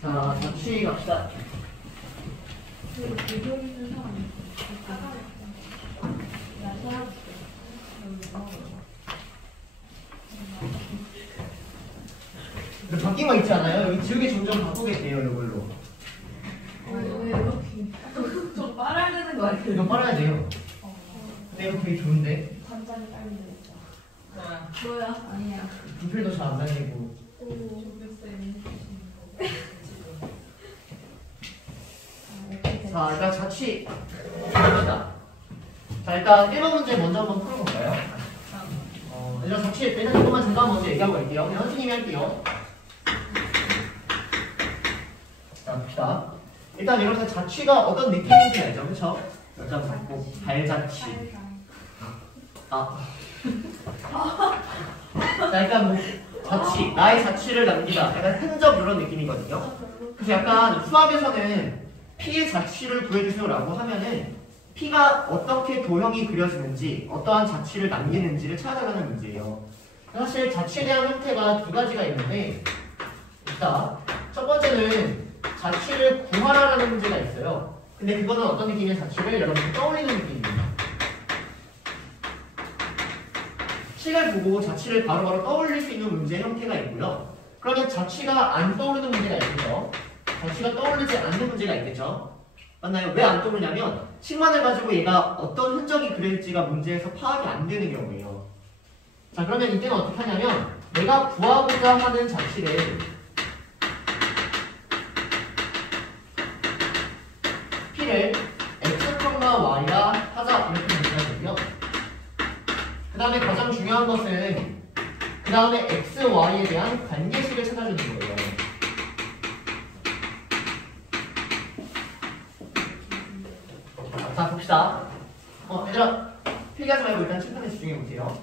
자, 자취 갑시다. 근데 바뀐 거 있지 않아요? 여기 지우개 점점 바꾸게 돼요, 이걸로. 왜 이렇게 좀 빨아야 되는 거 아니에요? 이거 빨아야 돼요. 근데 이거 되게 좋은데? 관장이 빨면 되겠다. 뭐야? 아니야. 분필도 잘 안 다니고. 자, 일단 자취 갑시다. 자, 일단 1번 문제 먼저 한번 풀어볼까요? 일단 자취 일단 조금만 잠깐 먼저 얘기하고 갈게요. 그냥 선생님이 할게요. 자, 봅시다. 일단 이렇게 자취가 어떤 느낌인지 알죠? 그쵸? 여자 잡고 발자취. 자, 일단 뭐 자취, 나의 자취를 남기다. 약간 흔적 이런 느낌이거든요. 그래서 약간 수학에서는 P의 자취를 구해주세요라고 하면은 P가 어떻게 도형이 그려지는지, 어떠한 자취를 남기는지를 찾아가는 문제예요. 사실 자취에 대한 형태가 두 가지가 있는데, 자, 첫 번째는 자취를 구하라라는 문제가 있어요. 근데 그거는 어떤 느낌의 자취를 여러분이 떠올리는 느낌입니다. 식을 보고 자취를 바로바로 떠올릴 수 있는 문제의 형태가 있고요. 그러면 자취가 안 떠오르는 문제가 있겠죠. 자취가 떠오르지 않는 문제가 있겠죠. 맞나요? 왜 안 떠오르냐면 식만을 가지고 얘가 어떤 흔적이 그릴지가 문제에서 파악이 안 되는 경우예요. 자, 그러면 이때는 어떻게 하냐면 내가 구하고자 하는 자취를 P를 x, y라 하자 이렇게 문제가 되고요. 그 다음에 가장 중요한 것은 그 다음에 x, y에 대한 관계식을 찾아주는 거예요. 자, 봅시다. 얘들아, 필기하지 말고 일단 칠판에 집중해보세요.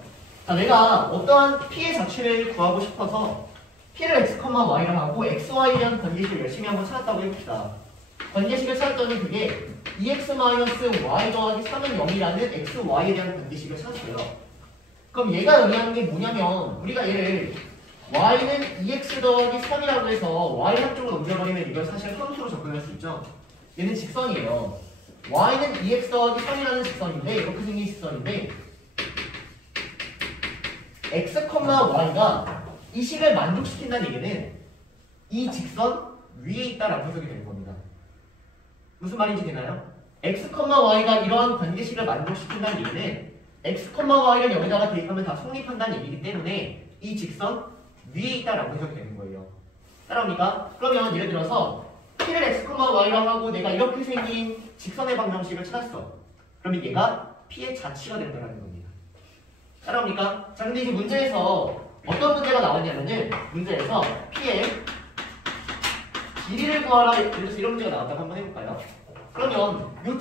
자, 내가 어떠한 P의 자취를 구하고 싶어서 P를 x, y라 하고 x, y에 대한 관계식을 열심히 한번 찾았다고 해봅시다. 관계식을 찾았더니 그게 2x-y 더하기 3은 0이라는 x, y에 대한 관계식을 찾았어요. 그럼 얘가 의미하는 게 뭐냐면 우리가 얘를 y는 2x 더하기 3이라고 해서 y 한쪽으로 옮겨버리면 이걸 사실 함수로 접근할 수 있죠. 얘는 직선이에요. y는 2x 더하기 3이라는 직선인데 이렇게 생긴 직선인데 x, y가 이 식을 만족시킨다는 얘기는 이 직선 위에 있다라고 해석이 되는 겁니다. 무슨 말인지 되나요? x, y가 이러한 관계식을 만족시킨다는 얘기는 x, y를 여기다가 대입하면 다 성립한다는 얘기이기 때문에 이 직선 위에 있다라고 해석이 되는 거예요. 따라옵니까? 그러면 예를 들어서 P를 x, y라고 하고 내가 이렇게 생긴 직선의 방정식을 찾았어. 그러면 얘가 P의 자취가 된다는 겁니다. 따라옵니까? 자, 근데 이제 문제에서 어떤 문제가 나왔냐면은 문제에서 P의 길이를 구하라. 예를 들어서 이런 문제가 나왔다고 한번 해볼까요? 그러면 이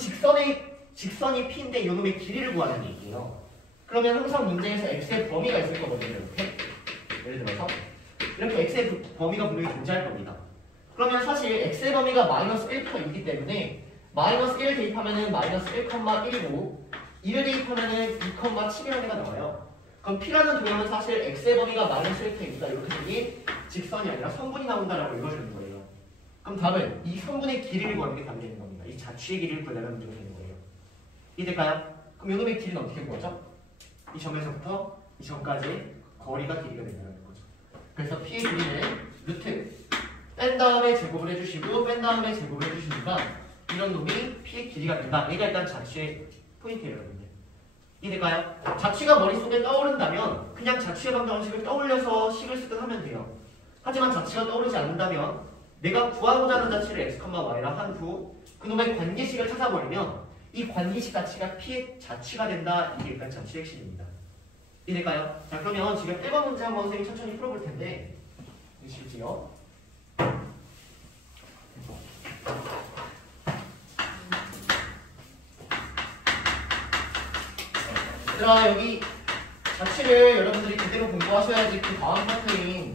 직선이 P인데 이 놈의 길이를 구하는 얘기예요. 그러면 항상 문제에서 x의 범위가 있을 거거든요. 이렇게 예를 들어서 이렇게 x의 범위가 분명히 존재할 겁니다. 그러면 사실 x의 범위가 마이너스 1부터 2이기 때문에 마이너스 1을 대입하면은 마이너스 1,1이고 2를 대입하면은 2,7이라는 애가 나와요. 그럼 P라는 도형은 사실 x의 범위가 마이너스 1부터 2다 이렇게 생긴 직선이 아니라 성분이 나온다라고 읽어주는 거예요. 그럼 답은 이 성분의 길이를 구하는 게 답이 되는 겁니다. 이 자취의 길이를 구하려면 문제가 되는 거예요. 이해될까요? 그럼 이놈의 길이는 어떻게 구하죠? 이 점에서부터 이 점까지 거리가 길이가 된다는 거죠. 그래서 P의 길이는 루트 뺀 다음에 제곱을 해주시고 뺀 다음에 제곱을 해주시니까 이런 놈이 P의 길이가 된다. 이게 일단 자취의 포인트예요, 여러분들. 이해될까요? 자취가 머릿속에 떠오른다면 그냥 자취의 방정식을 떠올려서 식을 쓰듯 하면 돼요. 하지만 자취가 떠오르지 않는다면 내가 구하고자 하는 자취를 x, y라 한 후 그놈의 관계식을 찾아버리면 이 관계식 자체가 P의 자취가 된다. 이게 일단 자취의 핵심입니다. 이해될까요? 자, 그러면 지금 1번 문제 한번 선생님이 천천히 풀어볼 텐데 보시지요. 자, 여기 자취를 여러분들이 그대로 공부하셔야지 그 다음 파트인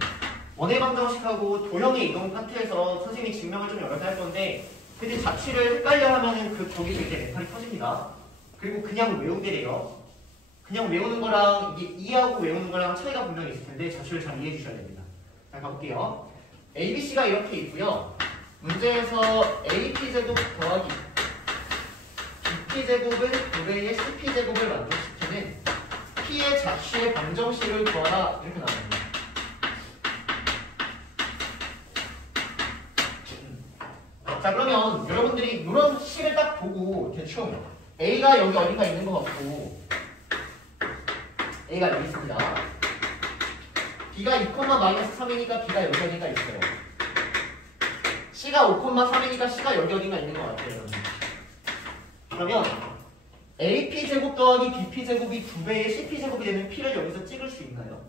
원의 방정식하고 도형의 이동 파트에서 선생님이 증명을 좀 여러 개 할 건데 근데 자취를 헷갈려 하면은 거기서 이제 멘탈이 터집니다. 그리고 그냥 외우게래요. 그냥 외우는 거랑 이게 이해하고 외우는 거랑 차이가 분명히 있을 텐데 자취를 잘 이해해 주셔야 됩니다. 자, 가볼게요. ABC가 이렇게 있고요. 문제에서 AP제곱 더하기 BP제곱은 2배의 CP제곱을 만족시키는 P의 자취의 방정식을 구하라 이렇게 나옵니다. 자 그러면 여러분들이 이런 식을 딱 보고 대충 A가 여기 어딘가 있는 것 같고 A가 여기 있습니다. B가 2,-3이니까 B가 여기 어딘가 있어요. C가 5,3이니까 C가 여기 어딘가 있는 것 같아요. 여러분. 그러면 AP제곱 더하기 BP제곱이 2배의 CP제곱이 되는 P를 여기서 찍을 수 있나요?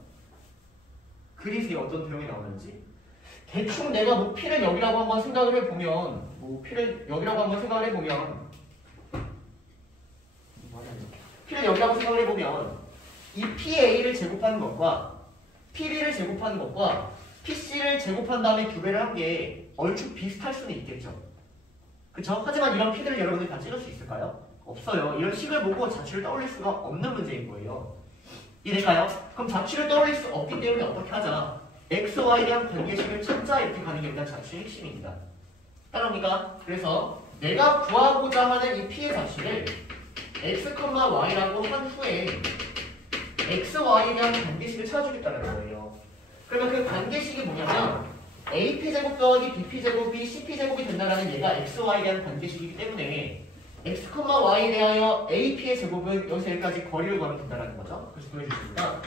그리세요. 어떤 도형이 나오는지. 대충 내가 뭐 P를 여기라고 한번 생각을 해보면 P를 여기라고 생각을 해보면 이 PA를 제곱하는 것과 PB를 제곱하는 것과 PC를 제곱한 다음에 교배를 한 게 얼추 비슷할 수는 있겠죠. 그쵸? 하지만 이런 P들을 여러분들 다 찍을 수 있을까요? 없어요. 이런 식을 보고 자취를 떠올릴 수가 없는 문제인 거예요. 이해될까요? 그럼 자취를 떠올릴 수 없기 때문에 어떻게 하자? X, Y에 대한 관계식을 찾자 이렇게 가는 게 일단 자취의 핵심입니다. 따라옵니까? 그래서 내가 구하고자 하는 이 P의 자취를 X, Y라고 한 후에 X, Y에 대한 관계식을 찾아주겠다는 거예요. 그러면 그 관계식이 뭐냐면 AP제곱 더하기 BP제곱이 CP제곱이 된다는 얘가 X, Y에 대한 관계식이기 때문에 X, Y에 대하여 AP의 제곱은 여기서 여기까지 거리를 구하면 된다는 거죠. 그래서 보여주십니다.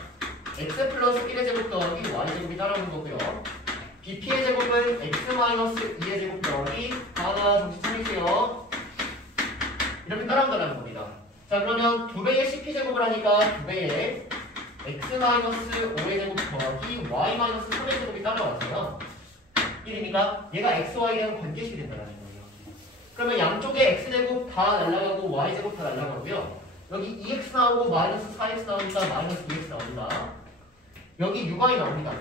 X 플러스 1의 제곱 더하기 Y제곱이 따라오는 거고요. BP의 제곱은 X 마이너스 2의 제곱 더하기 하나 정신 차리세요. 이렇게 따라온다는 겁니다. 자 그러면 2배의 CP제곱을 하니까 2배의 X 마이너스 5의 제곱 더하기 Y 마이너스 3의 제곱이 따라와서요. 1이니까 얘가 XY에 대한 관계식이 된다는 거예요. 그러면 양쪽에 X제곱 다 날라가고 Y제곱 다 날라가고요. 여기 2X 나오고 마이너스 4X 나오니까 마이너스 2X 나옵니다. 여기 6Y 나옵니다.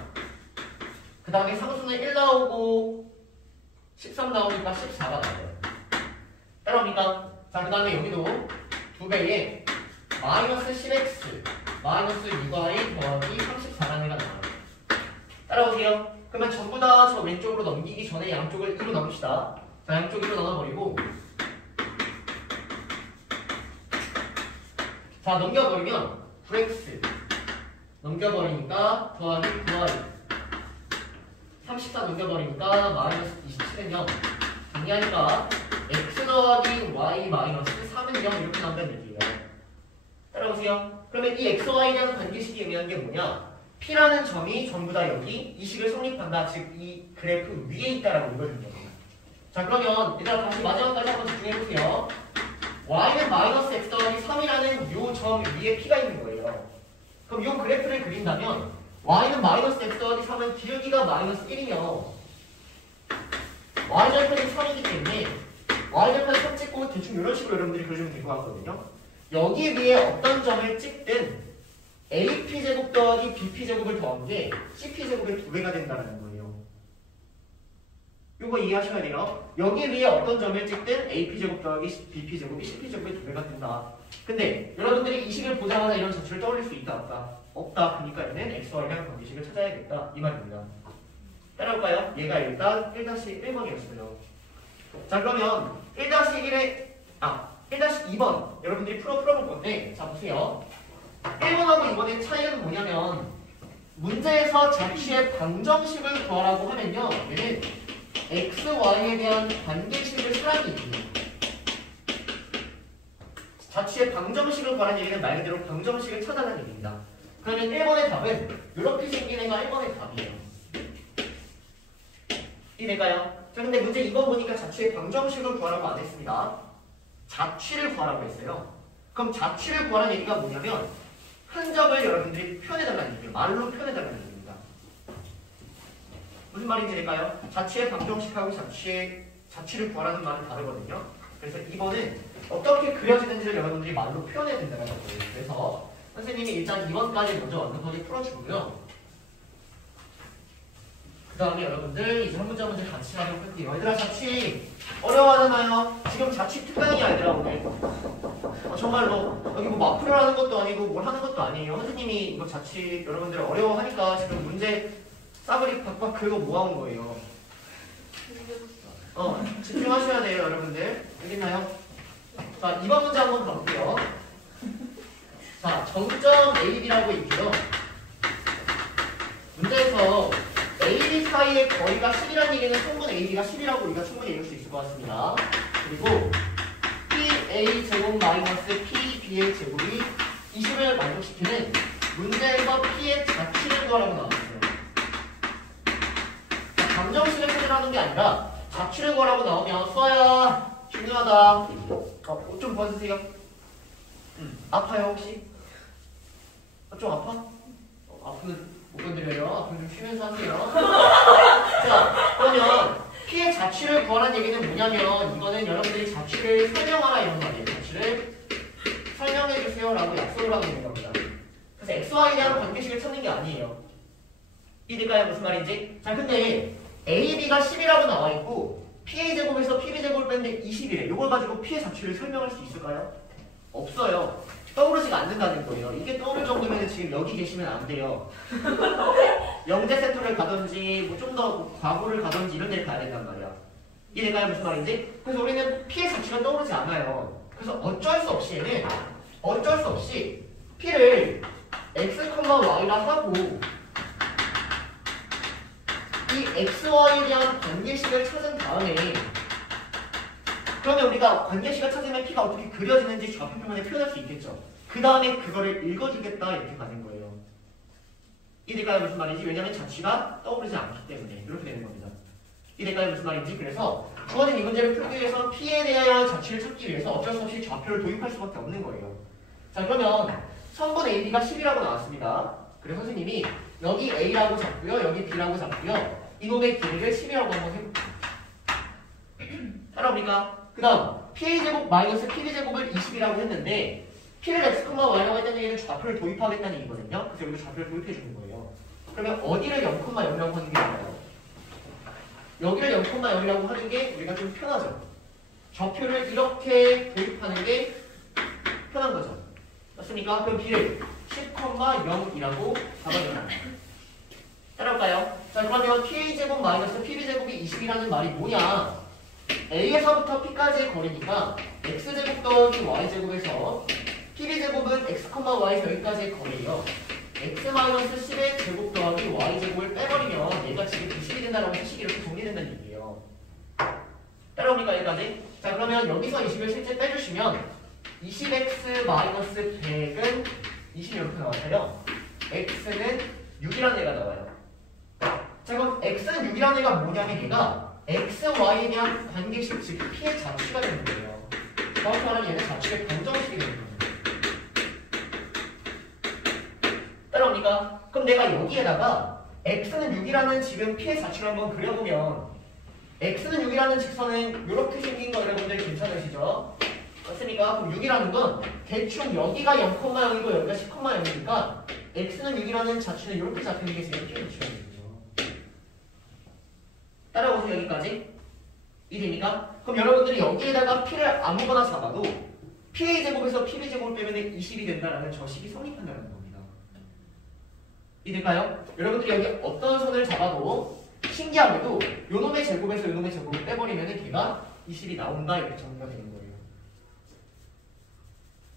그 다음에 상수는 1 나오고 13 나오니까 14가 나와요. 따라옵니까? 자, 그 다음에 여기도 2배에 마이너스 10X 마이너스 6Y 더하기 34라는 애가 나와요. 따라오세요. 그러면 전부 다 저 왼쪽으로 넘기기 전에 양쪽을 1로 넘깁시다. 자, 양쪽 1로 넣어버리고 자, 넘겨버리면 9X 넘겨버리니까 더하기 9Y 34 넘겨버리니까 마이너스 27은 0 정리하니까 X 더하기 Y 마이너스 3은 0 이렇게 나온다는 얘기예요. 따라오세요. 그러면 이 X, Y에 대한 관계식이 의미하는 게 뭐냐? P라는 점이 전부 다 여기 이 식을 성립한다. 즉 이 그래프 위에 있다라고 읽어주는 겁니다. 자 그러면 얘들아 다시 마지막까지 한번 집중해보세요. Y는 마이너스 X 더하기 3이라는 요 점 위에 P가 있는 거예요. 그럼 요 그래프를 그린다면 Y는 마이너스 X 더하기 3은 기울기가 마이너스 1이며 Y절편이 3이기 때문에 Y절편 3 찍고 대충 이런 식으로 여러분들이 그려주면 될 것 같거든요. 여기 위에 어떤 점을 찍든 AP제곱 더하기 BP제곱을 더한 게 CP제곱의 2배가 된다는 거예요. 이거 이해하셔야 돼요. 여기 위에 어떤 점을 찍든 AP제곱 더하기 BP제곱이 CP제곱의 2배가 된다. 근데 여러분들이 이 식을 보자마자 이런 자취를 떠올릴 수 있다 없다? 없다. 그러니까 얘는 XY에 대한 관계식을 찾아야겠다. 이 말입니다. 따라올까요? 얘가 일단 1-1번이었어요. 자 그러면 1-2번 여러분들이 풀어볼 건데 자 보세요. 1번하고 2번의 차이는 뭐냐면 문제에서 자취의 방정식을 구하라고 하면요 얘는 x, y에 대한 관계식을 사람이 있습니다. 자취의 방정식을 구하는 얘기는 말 그대로 방정식을 찾아라는 얘기입니다. 그러면 1번의 답은 이렇게 생긴 애가 1번의 답이에요. 이해될까요? 자 근데 문제 2번 보니까 자취의 방정식을 구하라고 안 했습니다. 자취를 구하라고 했어요. 그럼 자취를 구하라는 얘기가 뭐냐면 흔적을 여러분들이 표현해달라는 얘기예요. 말로 표현해달라는 얘기입니다. 무슨 말인지 될까요? 자취의 방정식하고 자취를 구하라는 말은 다르거든요. 그래서 2번은 어떻게 그려지는지를 여러분들이 말로 표현해야 된다는 거예요. 그래서 선생님이 일단 2번까지 먼저 완벽하게 풀어주고요. 그 다음에 여러분들 이제 한 문제 한 문제 같이 하도록 할게요. 얘들아 자취 어려워하잖아요. 지금 자취 특강이야 얘들아 오늘. 정말로 여기 뭐 마플을 하는 것도 아니고 뭘 하는 것도 아니에요. 선생님이 이거 자취 여러분들 어려워하니까 지금 문제 싸그리 박박 긁어 모아온 거예요. 집중하셔야 돼요, 여러분들. 알겠나요? 자, 2번 문제 한번 가볼게요. 자, 정점 AB라고 있고요. 문제에서 AB 사이의 거리가 10이라는 얘기는 성분 AB가 10이라고 우리가 충분히 읽을 수 있을 것 같습니다. 그리고 PA 제곱 마이너스 PB의 제곱이 20을 만족시키는 문제에서 P의 자취를 구하라고 나왔어요. 감정식을 찾으라는 게 아니라 자취를 구하라고 나오면 수아야 중요하다. 옷 좀 벗으세요. 아파요 혹시? 좀 아파? 아프면 못 건드려요. 아프면 좀 쉬면서 하세요. 자, 그러면 P의 자취를 구하라는 얘기는 뭐냐면 이거는 여러분들이 자취를 설명하라 이런 말이에요. 자취를 설명해주세요 라고 약속을 하고 있는 겁니다. 그래서 XY에 대한 관계식을 찾는 게 아니에요. 이해될까요? 무슨 말인지? 자, 근데 AB가 10이라고 나와있고 PA 제곱에서 PB 제곱을 뺐는데 20이래. 이걸 가지고 P의 자취를 설명할 수 있을까요? 없어요. 떠오르지가 않는다는 거예요. 이게 떠오를 정도면 지금 여기 계시면 안 돼요. 영재 센터를 가든지 뭐 좀 더 과고를 가든지 이런 데를 가야 된단 말이야. 이해될까요? 무슨 말인지? 그래서 우리는 P의 자취가 떠오르지 않아요. 그래서 어쩔 수 없이 얘는 어쩔 수 없이 P를 x, y라 하고 이 xy에 대한 관계식을 찾은 다음에 그러면 우리가 관계식을 찾으면 P가 어떻게 그려지는지 좌표 표면에 표현할 수 있겠죠. 그 다음에 그거를 읽어주겠다 이렇게 가는 거예요. 이해될까요? 무슨 말인지? 왜냐하면 자취가 떠오르지 않기 때문에 이렇게 되는 겁니다. 이해될까요? 무슨 말인지? 그래서 주어진 이 문제를 풀기 위해서 P에 대한 자취를 찾기 위해서 어쩔 수 없이 좌표를 도입할 수밖에 없는 거예요. 자, 그러면 성분 AB가 10이라고 나왔습니다. 그래서 선생님이 여기 A라고 잡고요. 여기 B라고 잡고요. 이놈의 길이를 10이라고 한번 해볼게요. 따라오니까 그 다음 PA제곱 마이너스 PB제곱을 20이라고 했는데 P를 x, y라고 했다는 얘기는 좌표를 도입하겠다는 얘기거든요. 그래서 여기서 좌표를 도입해주는 거예요. 그러면 어디를 0,0이라고 하는 게 나아요? 여기를 0,0이라고 하는 게 우리가 좀 편하죠. 좌표를 이렇게 도입하는 게 편한 거죠. 맞습니까? 그럼 B를 10,0이라고 잡아줍니다. 따라올까요? 자, 그러면 PA제곱 마이너스 PB제곱이 20이라는 말이 뭐냐? A에서부터 P까지의 거리니까 X제곱 더하기 Y제곱에서 PB제곱은 X, Y에서 여기까지의 거리예요. X-10의 제곱 더하기 Y제곱을 빼버리면 얘가 지금 90이 된다라고 식이 이렇게 정리된다는 얘기예요. 따라오니까 여기까지. 자, 그러면 여기서 20을 실제 빼주시면 20x-100은 20이 이렇게 나왔어요. X는 6이라는 애가 나와요. 자, 그럼 X는 6이라는 애가 뭐냐면 얘가 X, Y에 대한 관계식, 즉 P의 자취가 되는 거예요. 정확히 말하면 얘는 자취의 방정식이 되는 거예요. 따라오니까 그럼 내가 여기에다가 X는 6이라는 지금 P의 자취를 한번 그려보면 X는 6이라는 직선은 이렇게 생긴 거 여러분들 괜찮으시죠? 맞습니까? 그럼 6이라는 건 대충 여기가 0,0이고 여기가 10,0이니까 X는 6이라는 자취는 이렇게 잡히는 게 지금 P의 자취거든요. 따라오세요. 여기까지. 이해됩니까? 그럼 여러분들이 여기에다가 P를 아무거나 잡아도 P의 제곱에서 PB 제곱을 빼면 20이 된다라는 저 식이 성립한다는 겁니다. 이해될까요? 여러분들이 여기 어떤 선을 잡아도 신기하게도 요놈의 제곱에서 요놈의 제곱을 빼버리면 걔가 20이 나온다 이렇게 정리가 되는 거예요.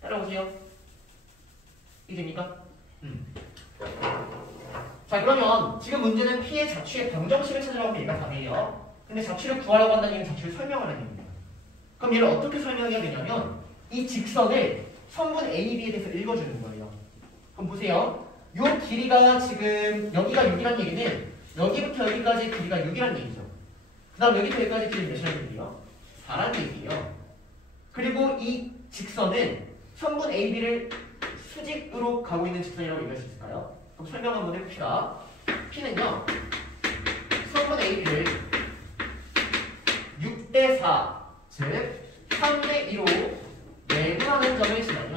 따라오세요. 이해됩니까? 자, 그러면 지금 문제는 P의 자취의 방정식을 찾으라고 하면 얘가 답이에요. 근데 자취를 구하라고 한다는 얘기는 자취를 설명하라는 얘기입니다. 그럼 얘를 어떻게 설명해야 되냐면 이 직선을 성분 AB에 대해서 읽어주는 거예요. 그럼 보세요. 요 길이가 지금 여기가 6이라는 얘기는 여기부터 여기까지 길이가 6이라는 얘기죠. 그 다음 여기부터 여기까지 길이 몇이라는 얘기예요? 4라는 얘기예요. 그리고 이 직선은 성분 AB를 수직으로 가고 있는 직선이라고 얘기할 수 있을까요? 그럼 설명 한번 해봅시다. P는요, 성분 AB를 6대4, 즉 3대2로 내분하는 점을 지나면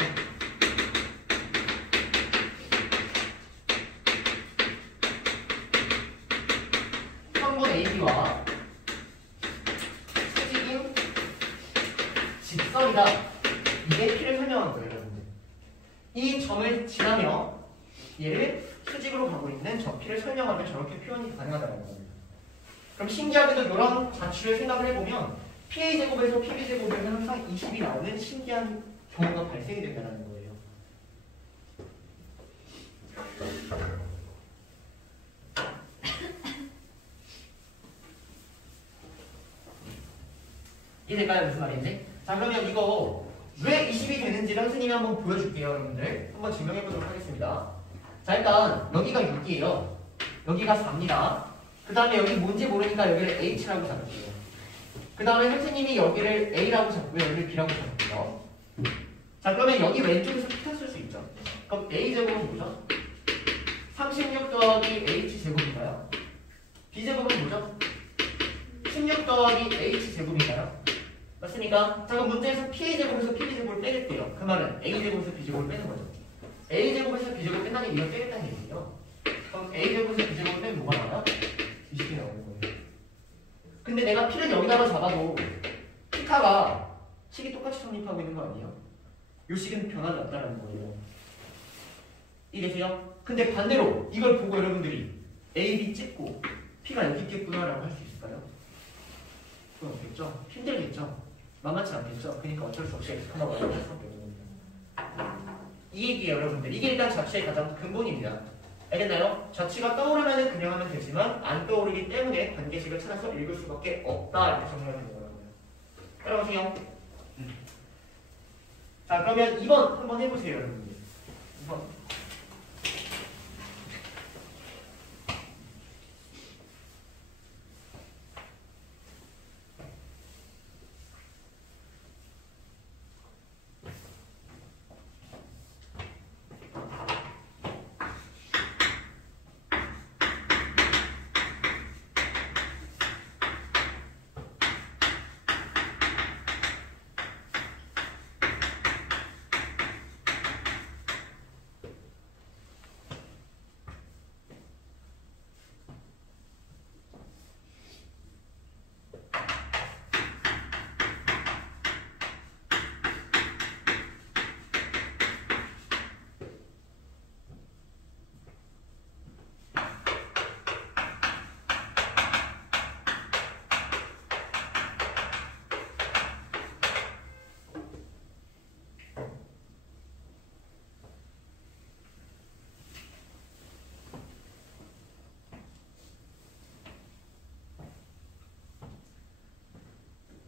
성분 AB와 수직인 직선이다. 이게 P를 설명한 거예요, 여러분들. 이 점을 지나며 얘를 수직으로 가고 있는 저 P를 설명하면 저렇게 표현이 가능하다는 겁니다. 그럼 신기하게도 이런 자취를 생각을 해보면 PA 제곱에서 PB 제곱에는 항상 20이 나오는 신기한 경우가 발생이 된다는 거예요. 이해될까요? 무슨 말인지? 자, 그러면 이거 왜 20이 되는지를 선생님이 한번 보여줄게요, 여러분들. 한번 증명해 보도록 하겠습니다. 자, 일단 여기가 6이에요. 여기가 4입니다. 그 다음에 여기 뭔지 모르니까 여기를 H라고 잡을게요. 그 다음에 선생님이 여기를 A라고 잡고요, 여기를 B라고 잡고요. 자, 그러면 여기 왼쪽에서 P가 쓸 수 있죠. 그럼 A제곱은 뭐죠? 36 더하기 H제곱인가요? B제곱은 뭐죠? 16 더하기 H제곱인가요? 맞습니까? 자, 그럼 문제에서 PA제곱에서 PB제곱을 빼겠대요. 그 말은 A제곱에서 B제곱을 빼는 거죠. A제곱에서 B제곱을 뺀다는 게 이걸 빼겠다는 얘기예요. 그럼 A제곱에서 B제곱을 빼면 뭐가 나와요? 20이 나오는 거예요. 근데 내가 P를 여기다가 잡아도 피타가 식이 똑같이 성립하고 있는 거 아니에요? 요 식은 변하지 않다는 거예요. 이해되세요? 근데 반대로 이걸 보고 여러분들이 A, B 찍고 P가 여기 있겠구나라고 할 수 있을까요? 그건 없겠죠? 힘들겠죠? 만만치 않겠죠? 그러니까 어쩔 수 없이 X하고 Y를 할 수밖에 없는 겁니다. 이 얘기예요, 여러분들. 이게 일단 자취의 가장 근본입니다. 알겠나요? 자취가 떠오르면 그냥 하면 되지만 안 떠오르기 때문에 관계식을 찾아서 읽을 수밖에 없다 이렇게 정리가 되는 거라고요. 따라오세요. 자, 그러면 2번 한번 해보세요, 여러분들. 2번.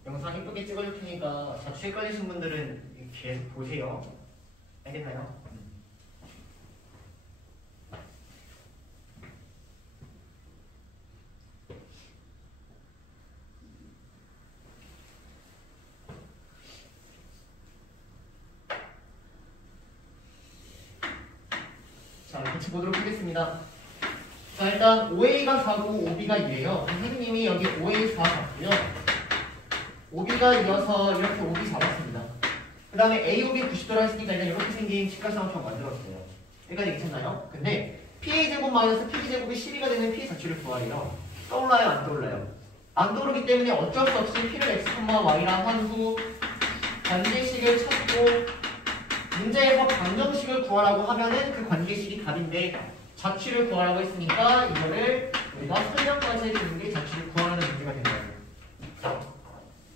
영상 이쁘게 찍어줄 테니까 자취에 깔리신 분들은 계속 보세요. 알겠나요? 자, 같이 보도록 하겠습니다. 자, 일단 5A가 4고 5B가 2예요. 선생님이 여기 5A 4 잡고요. 5B가 이어서 이렇게 5B 잡았습니다. 그 다음에 A, 5B 90도로 했으니까 일단 이렇게 생긴 직각삼각형 만들었어요. 여기까지 괜찮나요? 근데 PA제곱 마이너스 PB제곱이 12가 되는 P의 자취를 구하래요. 떠올라요? 안 떠올라요? 안 떠오르기 때문에 어쩔 수 없이 P를 X, Y랑 한 후 관계식을 찾고 문제에서 방정식을 구하라고 하면은 그 관계식이 답인데 자취를 구하라고 했으니까 이거를 우리가 설명까지 해주는 게 자취를 구하라는 문제가 된다.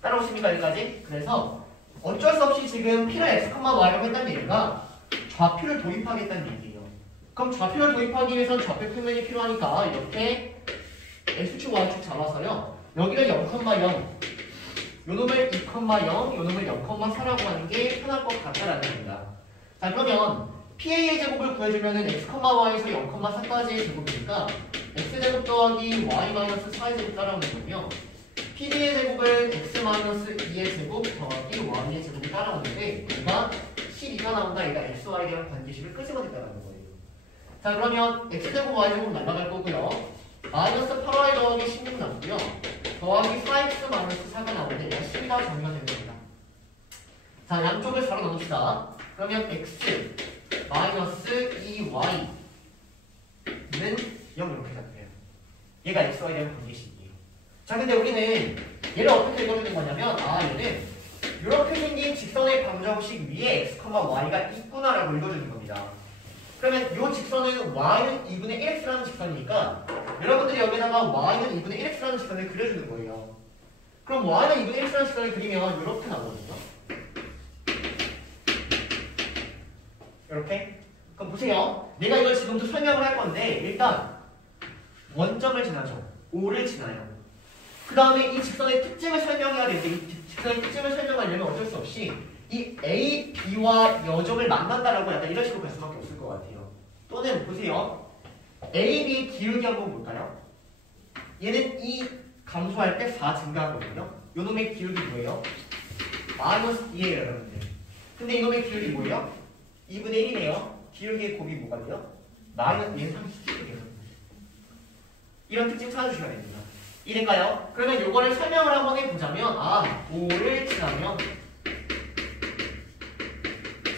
따라오십니까 여기까지? 그래서 어쩔 수 없이 지금 P를 X, Y라고 했다는 얘기가 좌표를 도입하겠다는 얘기예요. 그럼 좌표를 도입하기 위해선 좌표 평면이 필요하니까 이렇게 X축, Y축 잡아서요. 여기를 0,0, 요놈을 2,0, 요놈을 0,4라고 하는 게 편할 것 같다라는 겁니다. 자, 그러면 PA의 제곱을 구해주면은 X, Y에서 0,4까지의 제곱이니까 X제곱 더하기 Y-4의 제곱 따라오는 거고요. PB의 제곱은 X-2의 제곱 더하기 Y의 제곱이 따라오는데 얘가 12가 나온다. 얘가 XY에 대한 관계식을 끄집어냈다는 거예요. 자, 그러면 X제곱 Y제곱 날아갈 거고요. 마이너스 8Y 더하기 16 나오고요. 더하기 4X-4가 나오는데 얘가 12가 정리가 되는 겁니다. 자, 양쪽을 4로 나눕시다. 그러면 X 마이너스 2Y는 0 이렇게 잡혀요. 얘가 XY에 대한 관계식이에요. 자, 근데 우리는 얘를 어떻게 읽어주는 거냐면 얘는 이렇게 생긴 직선의 방정식 위에 X, Y가 있구나라고 읽어주는 겁니다. 그러면 이 직선은 y는 2분의 1x라는 직선이니까 여러분들이 여기다가 y는 2분의 1x라는 직선을 그려주는 거예요. 그럼 y는 2분의 1x라는 직선을 그리면 이렇게 나오거든요. 이렇게. 그럼 보세요. 내가 이걸 지금부터 설명을 할 건데 일단 원점을 지나죠. O를 지나요. 그 다음에 이 직선의 특징을 설명해야 되는데 이 직선의 특징을 설명하려면 어쩔 수 없이 이 A, B와 여점을 만난다라고 약간 이런 식으로 갈 수밖에 없을 것 같아요. 또는 보세요. A, B 기울기 한번 볼까요? 얘는 이 감소할 때 4 증가하거든요. 요놈의 기울기 뭐예요? 마이너스 2예요, 여러분들. 근데 이놈의 기울기 뭐예요? 2분의 1이네요. 기울기의 곱이 뭐가 돼요? 마이너스 얘는 37이에요. 이런 특징 찾아주셔야 됩니다. 이럴까요? 그러면 요거를 설명을 한번 해보자면 5를 지나면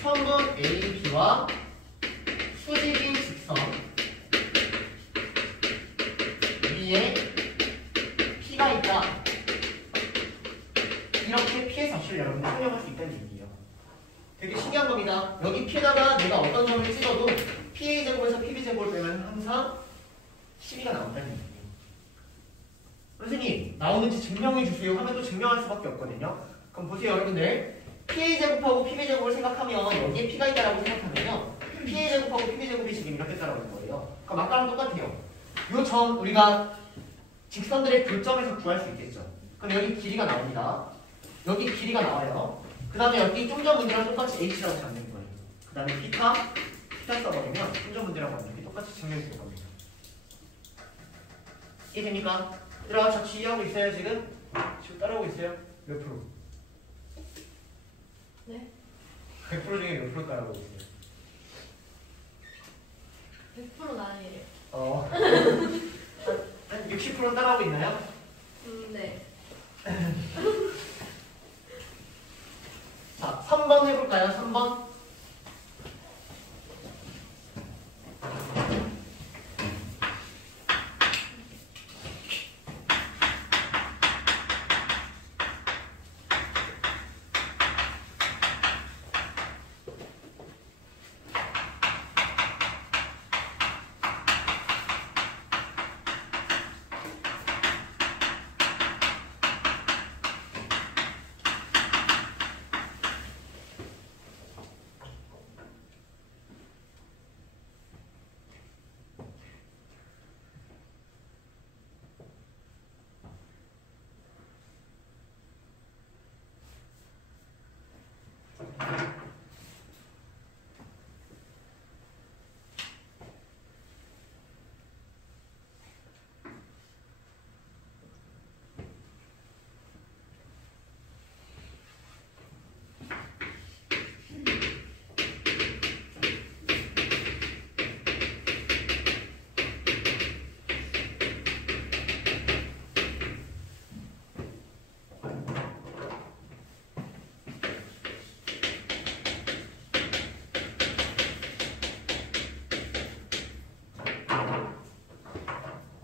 선분 A, B와 수직인 직선 위에 P가 있다. 이렇게 P의 자취를 여러분들 설명할 수 있다는 얘기예요. 되게 신기한 겁니다. 여기 P에다가 내가 어떤 점을 찍어도 PA 제곱에서 PB 제곱을 빼면 항상 12가 나온다는 얘기예요. 선생님 나오는지 증명해 주세요 하면 또 증명할 수밖에 없거든요. 그럼 보세요 여러분들. PA 제곱하고 PB 제곱을 생각하면 여기에 P가 있다라고 생각하면요. PA 제곱하고 PB 제곱이 지금 이렇게 따라오는 거예요. 그럼 아까랑 똑같아요. 요 점 우리가 직선들의 교점에서 구할 수 있겠죠. 그럼 여기 길이가 나옵니다. 여기 길이가 나와요. 그 다음에 여기 좀 전 문제랑 똑같이 H라고 잡는 거예요. 그 다음에 피타 써버리면 좀 전 문제랑 완전히 똑같이 증명이 될 겁니다. 이해됩니까? 얘들아 자취 이해하고 있어요 지금? 지금 따라오고 있어요? 몇 프로? 네? 100% 중에 몇 프로 따라오고 있어요? 100%는 아니에요. 한 60% 따라오고 있나요? 네. 자, 3번 해볼까요? 3번.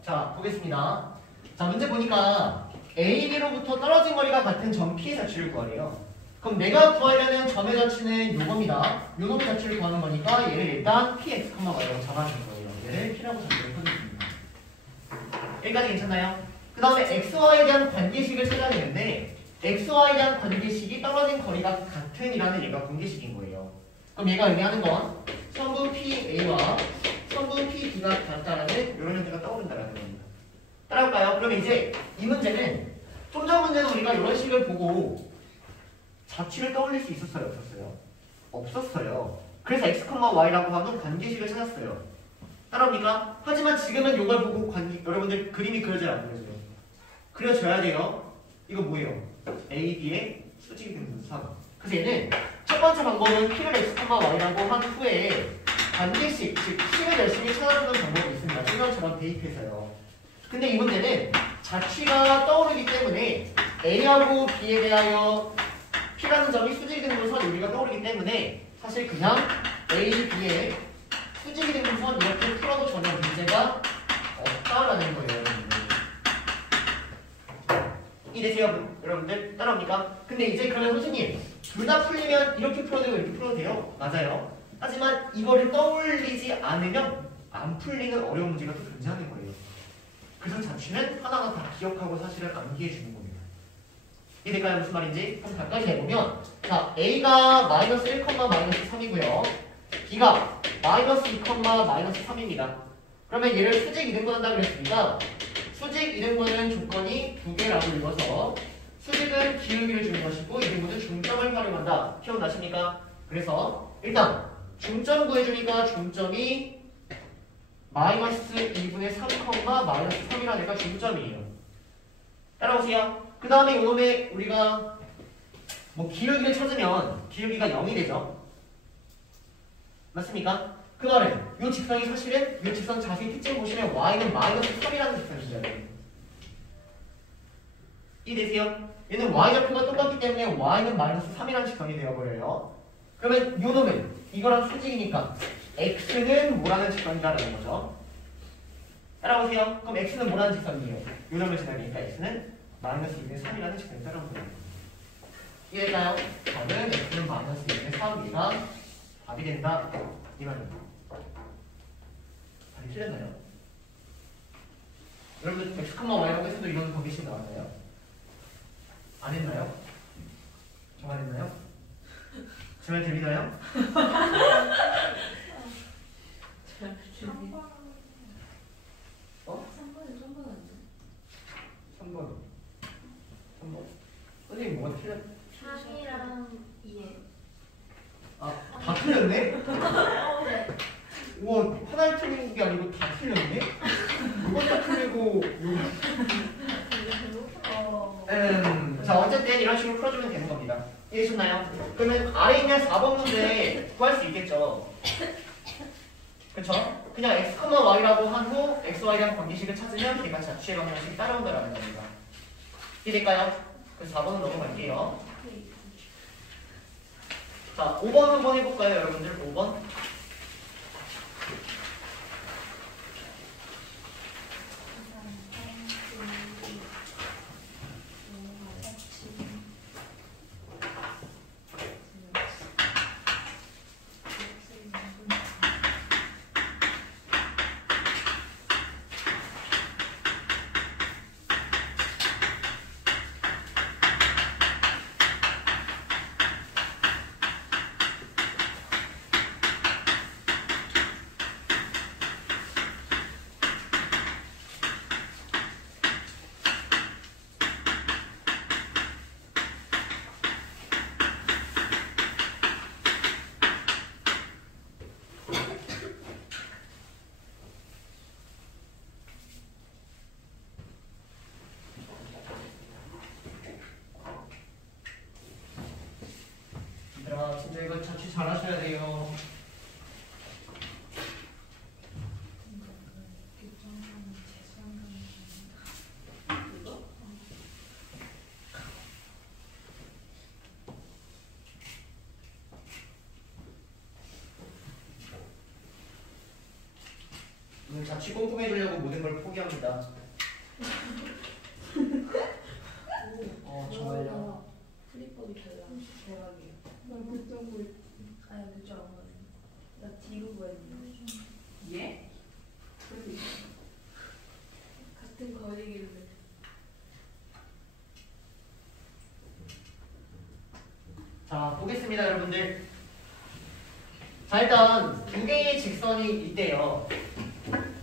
자, 보겠습니다. 자, 문제 보니까 A, B로부터 떨어진 거리가 같은 점 P의 자취를 구하래요. 그럼 내가 구하려는 점의 자취는 요겁니다. 요놈의 자취를 구하는 거니까 얘를 일단 Px, Y라고 잡아주는 거예요. 얘를 P라고 잡도록 하겠습니다. 여기까지 괜찮나요? 그 다음에 XY에 대한 관계식을 찾아야 되는데 XY에 대한 관계식이 떨어진 거리가 같은이라는 얘가 관계식인 거예요. 그럼 얘가 의미하는 건 선분 PA와 선분 PB가 같다라는 이런 형태가 떠오른다라는 겁니다. 따라올까요? 그러면 이제 이 문제는 좀 전 문제는 우리가 이런 식을 보고 자취를 떠올릴 수 있었어요? 없었어요? 없었어요. 그래서 x, y라고 하는 관계식을 찾았어요. 따라옵니까? 하지만 지금은 이걸 보고 여러분들 그림이 그려져야 안 그려져요? 그려져야 돼요. 이거 뭐예요? A, B의 수직이 등분선. 그래서 얘는 첫 번째 방법은 P를 x, y라고 한 후에 관계식, 즉 P를 열심히 찾아주는 방법이 있습니다. 설명처럼 대입해서요. 근데 이 문제는 자취가 떠오르기 때문에 A하고 B에 대하여 P라는 점이 수직이 등분선 우리가 떠오르기 때문에 사실 그냥 A, B의 수직이 등분선 이렇게 풀어도 전혀 문제가 없다라는 거예요. 이해되세요? 여러분들 따라옵니까? 근데 이제 그러면 선생님 둘 다 풀리면 이렇게 풀어도 되고 이렇게 풀어도 돼요? 맞아요. 하지만 이거를 떠올리지 않으면 안 풀리는 어려운 문제가 또 존재하는 거예요. 그래서 자취는 하나하나 다 기억하고 사실을 암기해 주는 겁니다. 이해될까요? 무슨 말인지? 한번 가까이 해보면 자, A가 마이너스 1, 마이너스 3이고요. B가 마이너스 2, 마이너스 3입니다. 그러면 얘를 수직 이등분한다 그랬으니까 수직 이등분은 조건이 두 개라고 읽어서 수직은 기울기를 주는 것이고 이등분은 중점을 활용한다. 기억나십니까? 그래서 일단 중점 구해주니까 중점이 마이너스 2분의 3, 마이너스 3이라니까 중점이에요. 따라오세요. 그 다음에 이놈의 우리가 뭐 기울기를 찾으면 기울기가 0이 되죠. 맞습니까? 그 말은 이 직선이 사실은 이 직선 자세히 특징 보시면 y는 마이너스 3이라는 직선이잖아요. 이해되세요? 얘는 y좌표가 똑같기 때문에 y는 마이너스 3이라는 직선이 되어버려요. 그러면 요 놈은 이거랑 수직이니까 x는 뭐라는 직선이라는 거죠. 따라오세요. 그럼 x는 뭐라는 직선이에요? 요 놈을 지나니까 x는 마이너스 2분의 3이라는 직선이 따라온 거예요. 이해될까요? 답은 x는 마이너스 2분의 3이가 답이 된다. 이 말입니다. 답이 틀렸나요? 여러분 x, y라고 해서도 이런 방식이 나왔나요? 안 했나요? 저만 했나요? 제 말 들리나요? 어? 3번에 3번 안 돼. 3번. 선생님 뭐가 틀렸? 3이랑 2에. 아, 다 틀렸네? 네. 우와, 하나를 틀린 게 아니고 다 틀렸네? 이것도 틀리고 자, 어쨌든 이런 식으로 풀어주면 되는 겁니다. 이해하셨나요? 그러면 아래에 있는 4번 문제 구할 수 있겠죠? 그쵸? 그냥 x, y라고 한 후 xy랑 관계식을 찾으면 걔가 자취의 방정식이 따라온다라는 겁니다. 이해될까요? 그래서 4번은 넘어갈게요. 자, 5번 한번 해볼까요, 여러분들? 5번. 진짜 이거 자취 잘 하셔야 돼요. 오늘 자취 꼼꼼해 주려고 모든 걸 포기합니다. 정말요? 플립법이 달라. 대박이에요. 나 교정 구했. 아니 교정 안 구했어. 나 뒤로 구했는데. 예? 같은 거리길래. 자, 보겠습니다, 여러분들. 자, 일단 두 개의 직선이 있대요.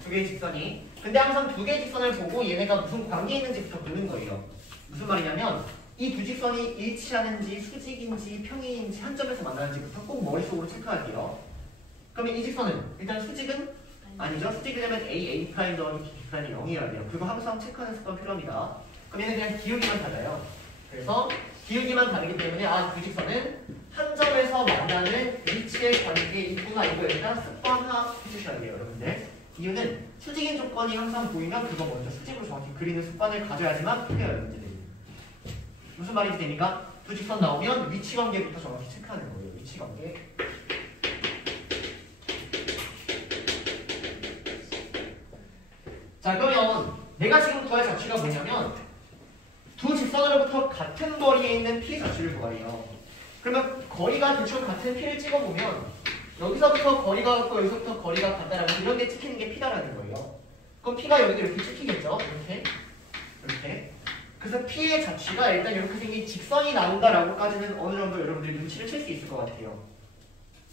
두 개의 직선이. 근데 항상 두 개의 직선을 보고 얘네가 무슨 관계에 있는지부터 보는 거예요. 무슨 말이냐면 이 두 직선이 일치하는지 수직인지 평행인지 한 점에서 만나는지부터 꼭 머릿속으로 체크할게요. 그러면 이 직선은 일단 수직은 아니죠. 수직이려면 A 더하기 B 이 0이어야 돼요. 그거 항상 체크하는 습관 필요합니다. 그럼 얘는 그냥 기울기만 달라요. 그래서 기울기만 다르기 때문에 두 직선은 한 점에서 만나는 위치의 관계에 있구나, 이거 일단 습관화 해주셔야 돼요, 여러분들. 이유는 수직인 조건이 항상 보이면 그거 먼저 수직으로 정확히 그리는 습관을 가져야지만 풀려요, 여러분들. 무슨 말인지 됩니까? 두 직선 나오면 위치 관계부터 정확히 체크하는 거예요. 위치 관계. 자, 그러면 내가 지금 구할 자취가 뭐냐면 두 직선으로부터 같은 거리에 있는 P 자취를 구하래요. 그러면 거리가 대충 같은 P를 찍어보면 여기서부터 거리가 같고 여기서부터 거리가 같다라면 이런 게 찍히는 게 P다라는 거예요. 그럼 P가 여기 이렇게 찍히겠죠? 이렇게. 그래서 P의 자취가 일단 이렇게 생긴 직선이 나온다라고까지는 어느 정도 여러분들이 눈치를 챌 수 있을 것 같아요.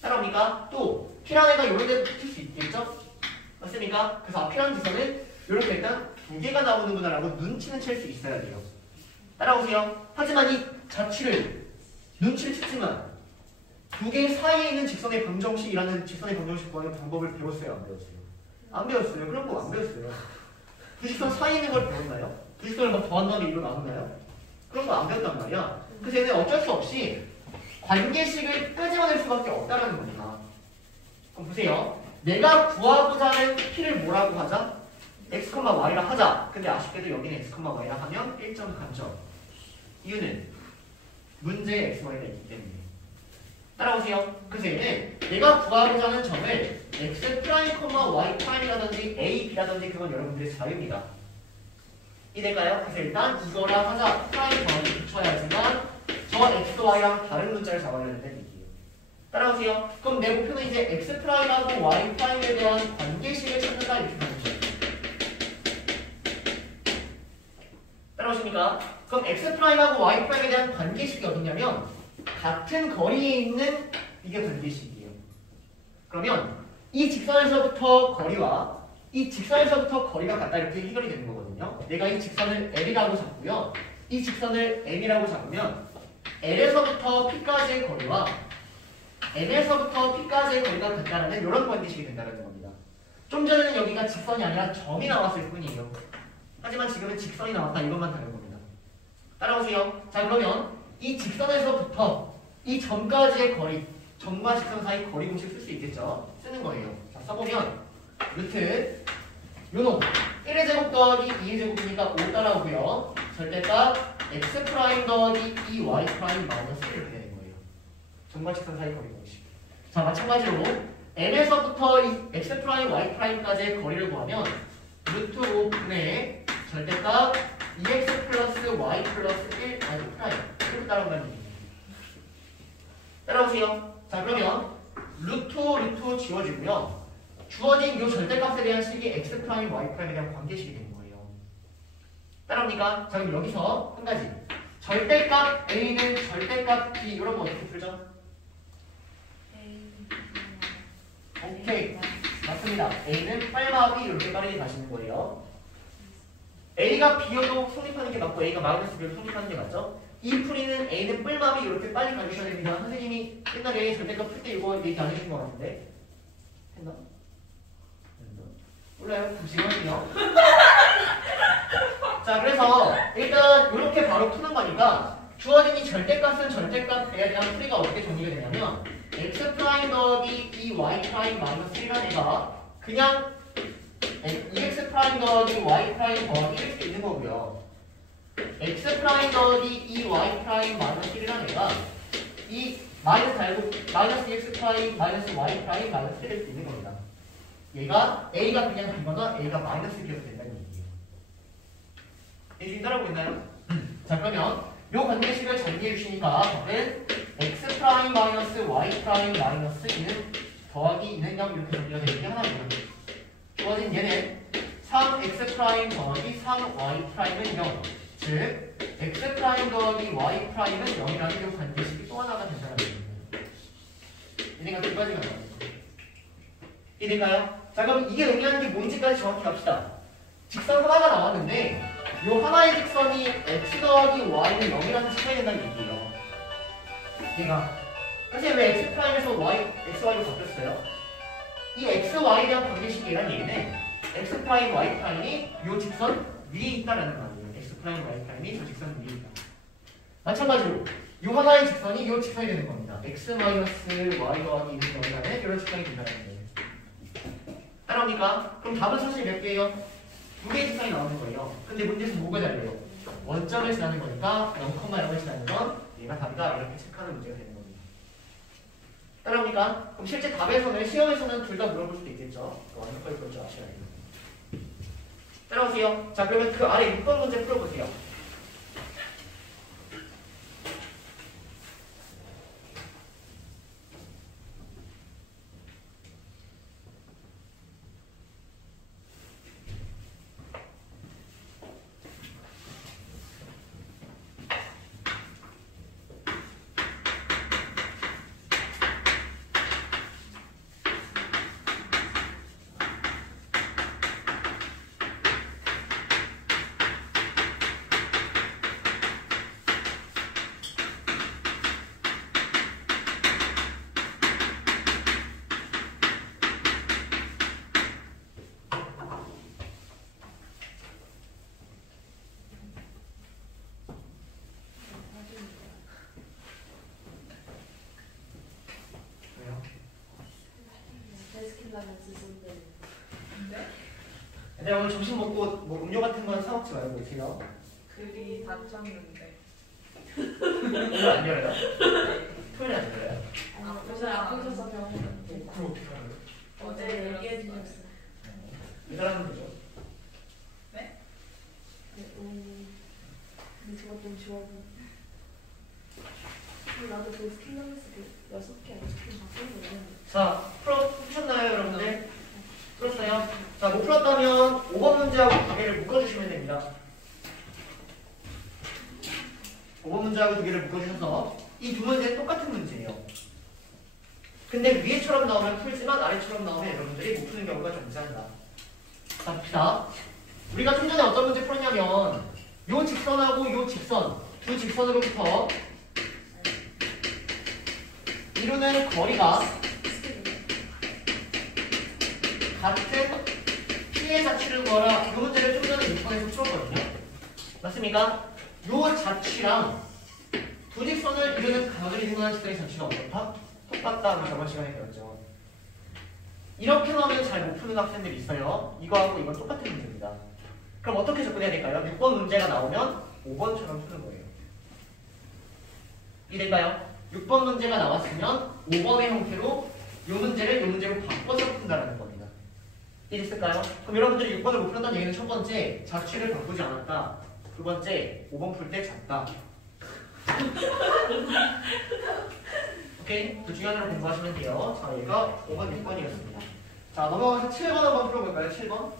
따라옵니까? 또 P라는 애가 이런 데도 붙일 수 있겠죠? 맞습니까? 그래서 P라는 지선은 이렇게 일단 두 개가 나오는구나라고 눈치는 챌 수 있어야 돼요. 따라오세요. 하지만 이 자취를 눈치를 챘지만 두 개 사이에 있는 직선의 방정식이라는 직선의 방정식 구하는 방법을 배웠어요? 안 배웠어요? 안 배웠어요. 그런 거 안 배웠어요. 두 직선 사이에 있는 걸 배웠나요? 두 직선을 막 더한 다음에 이로 나왔나요? 그런 거 안 배웠단 말이야. 그래서 얘는 어쩔 수 없이 관계식을 끄집어낼 수밖에 없다는 겁니다. 그럼 보세요. 내가 구하고자 하는 P를 뭐라고 하자? x, y라 하자. 근데 아쉽게도 여기는 x, y라 하면 1점 감점. 이유는 문제에 x, y가 있기 때문에. 따라오세요. 그래서 얘는 내가 구하고자 하는 점을 x 프라임, y 프라임이라든지 a, b라든지 그건 여러분들의 자유입니다. 이해될까요? 그래서 일단 이거랑 하자. 프라임 정확히 붙여야지만 저 x, y랑 다른 문자를 잡아야 되는데 얘기예요. 따라오세요. 그럼 내 목표는 이제 x 프라임하고 y 프라임에 대한 관계식을 찾는다 이렇게 되는 거죠. 따라오십니까? 그럼 x 프라임하고 y 프라임에 대한 관계식이 어디냐면 같은 거리에 있는 이게 관계식이에요. 그러면 이 직선에서부터 거리와 이 직선에서부터 거리가 같다 이렇게 해결이 되는 거거든요. 내가 이 직선을 L이라고 잡고요. 이 직선을 M이라고 잡으면 L에서부터 P까지의 거리와 M에서부터 P까지의 거리가 같다라는 이런 관계식이 된다는 겁니다. 좀 전에는 여기가 직선이 아니라 점이 나왔을 뿐이에요. 하지만 지금은 직선이 나왔다 이것만 다른 겁니다. 따라오세요. 자 그러면 이 직선에서부터 이 점까지의 거리, 점과 직선 사이 거리 공식 쓸 수 있겠죠? 쓰는 거예요. 자 써보면 루트 요놈 1의 제곱 더하기 2의 제곱이니까 5 따라오고요. 절대값 x 프라임 더하기 2y 프라임 마이너스 1 이렇게 되는 거예요. 점과 직선 사이 거리 공식. 자 마찬가지로 m에서부터 이 x 프라임 y 프라임까지의 거리를 구하면 루트 5분의 절대값 2x 플러스 y 플러스 1 아니 프라임 이렇게 따라온다는 얘기예요. 따라오세요. 자 그러면 루트 지워지고요. 주어진 이 절대값에 대한 식이 x 프라임 y 프라임에 대한 관계식이 되는 거예요. 따라옵니까? 자 그럼 여기서 한 가지 절대값 a는 절대값 b 이런 거 어떻게 풀죠? 오케이 맞습니다. a는 빨마비 이렇게 빠르게 가시는 거예요. a가 b여도 성립하는 게 맞고 a가 마이너스 b여도 성립하는 게 맞죠? 이 풀이는 a는 뿔마비 이렇게 빨리 가주셔야 됩니다. 선생님이 옛날에 절대값 풀 때 이거 얘기 안 해준 것 같은데 했나? 몰라요. 잠시만요. 자 그래서 일단 이렇게 바로 푸는 거니까 주어진 이 절대값은 절대값에 대한 풀이가 어떻게 정리가 되냐면 x 프라임 더하기 2y 프라임 마이너스 1이라는 애가 그냥 2x 프라임 더하기 y 프라임 더하기 1일 수도 있는 거고요. x 프라임 더하기 2y 프라임 마이너스 1이라는 애가 이 마이너스 달고 마이너스 x 프라임 마이너스 y 프라임 마이너스 1일 수도 있는 겁니다. 얘가 a가 그냥 b거나 a가 마이너스 b여도 된다는 얘기예요. 지금 따라오고 있나요? 자 그러면 요 관계식을 정리해 주시니까 답은 x 프라임 마이너스 y 프라임 마이너스 2는 더하기 2는 0 이렇게 정리가 되는 게 하나고요. 주어진 얘는 3x 프라임 더하기 3y 프라임은 0. 즉 x 프라임 더하기 y 프라임은 0이라는 이 관계식이 또 하나가 된다는 얘기입니다. 이제가 두 가지가 나옵니다. 이해될까요? 자 그럼 이게 의미하는 게 뭔지까지 정확히 갑시다. 직선 하나가 나왔는데 이 하나의 직선이 x 더하기 y는 0이라는 식이 된다는 얘기예요. 얘가 선생님 왜 x 프라임에서 y, x, y로 바뀌었어요? 이 x, y에 대한 관계식이란 얘기는 x 프라임, y 프라임이 이 직선 위에 있다라는 거 아니에요. x 프라임, y 프라임이 저 직선 위에 있다. 마찬가지로 이 하나의 직선이 이 직선이 되는 겁니다. x 마이너스 y 더하기 2는 0이라는 이런 직선이 된다는 거예요. 따라옵니까? 그럼 답은 사실 몇 개예요? 두 개의 직선이 나오는 거예요. 근데 문제에서 뭐가 달려요? 원점을 지나는 거니까 0,0을 지나는 건 얘가 답이다 이렇게 체크하는 문제가 되는 겁니다. 따라옵니까? 그럼 실제 답에서는 시험에서는 둘 다 물어볼 수도 있겠죠. 완벽하게 그럴 줄 아셔야 돼요. 따라오세요. 자 그러면 그 아래 6번 문제 풀어보세요. 가면서 쓴다는. 근데 근데 오늘 점심 먹고 뭐 음료 같은 건 사 먹지 말고 어떻게요? 글이 닫혔는데. 오늘 안 열어요? 토요일에 안 열어요? 아니 오늘 아프셔서 병원. 그럼 어떻게 알아요? 어제 얘기해 주셨어요. 이사람은 되죠? 네? 근데 저거 좀 지워보. 나도 그 스킬러스 그 6개 아니면 바꾼 거예요. 자, 푸셨나요 여러분들? 풀었어요? 자, 못 풀었다면 5번 문제하고 두 개를 묶어주시면 됩니다. 5번 문제하고 두 개를 묶어주셔서 이 두 문제는 똑같은 문제예요. 근데 위에처럼 나오면 풀지만 아래처럼 나오면 여러분들이 못 푸는 경우가 존재한다. 자, 봅시다. 우리가 좀 전에 어떤 문제 풀었냐면 요 직선하고 요 직선, 두 직선으로부터 이루는 거리가 같은 P의 자취를 구하라. 이 문제를 좀 전에 6번에서 풀었거든요. 맞습니까? 요 자취랑 두 직선을 이루는 각을 이루는 직선의 자취가 어떻다? 똑같다. 우리 저번 시간에 배웠죠. 이렇게 나오면 잘 못 푸는 학생들이 있어요. 이거하고 이건 똑같은 문제입니다. 그럼 어떻게 접근해야 될까요? 6번 문제가 나오면 5번처럼 푸는 거예요. 이해될까요? 6번 문제가 나왔으면 5번의 형태로 이 문제를 이 문제로 바꿔서 푼다는 겁니다. 이해됐을까요? 그럼 여러분들이 6번을 못 풀었다는 얘기는 첫 번째, 자취를 바꾸지 않았다. 두 번째, 5번 풀 때 잤다. 오케이? 그 중에 하나를 공부하시면 돼요. 자, 얘가 5번, 6번이었습니다. 자, 넘어가서 7번 한번 풀어볼까요? 7번.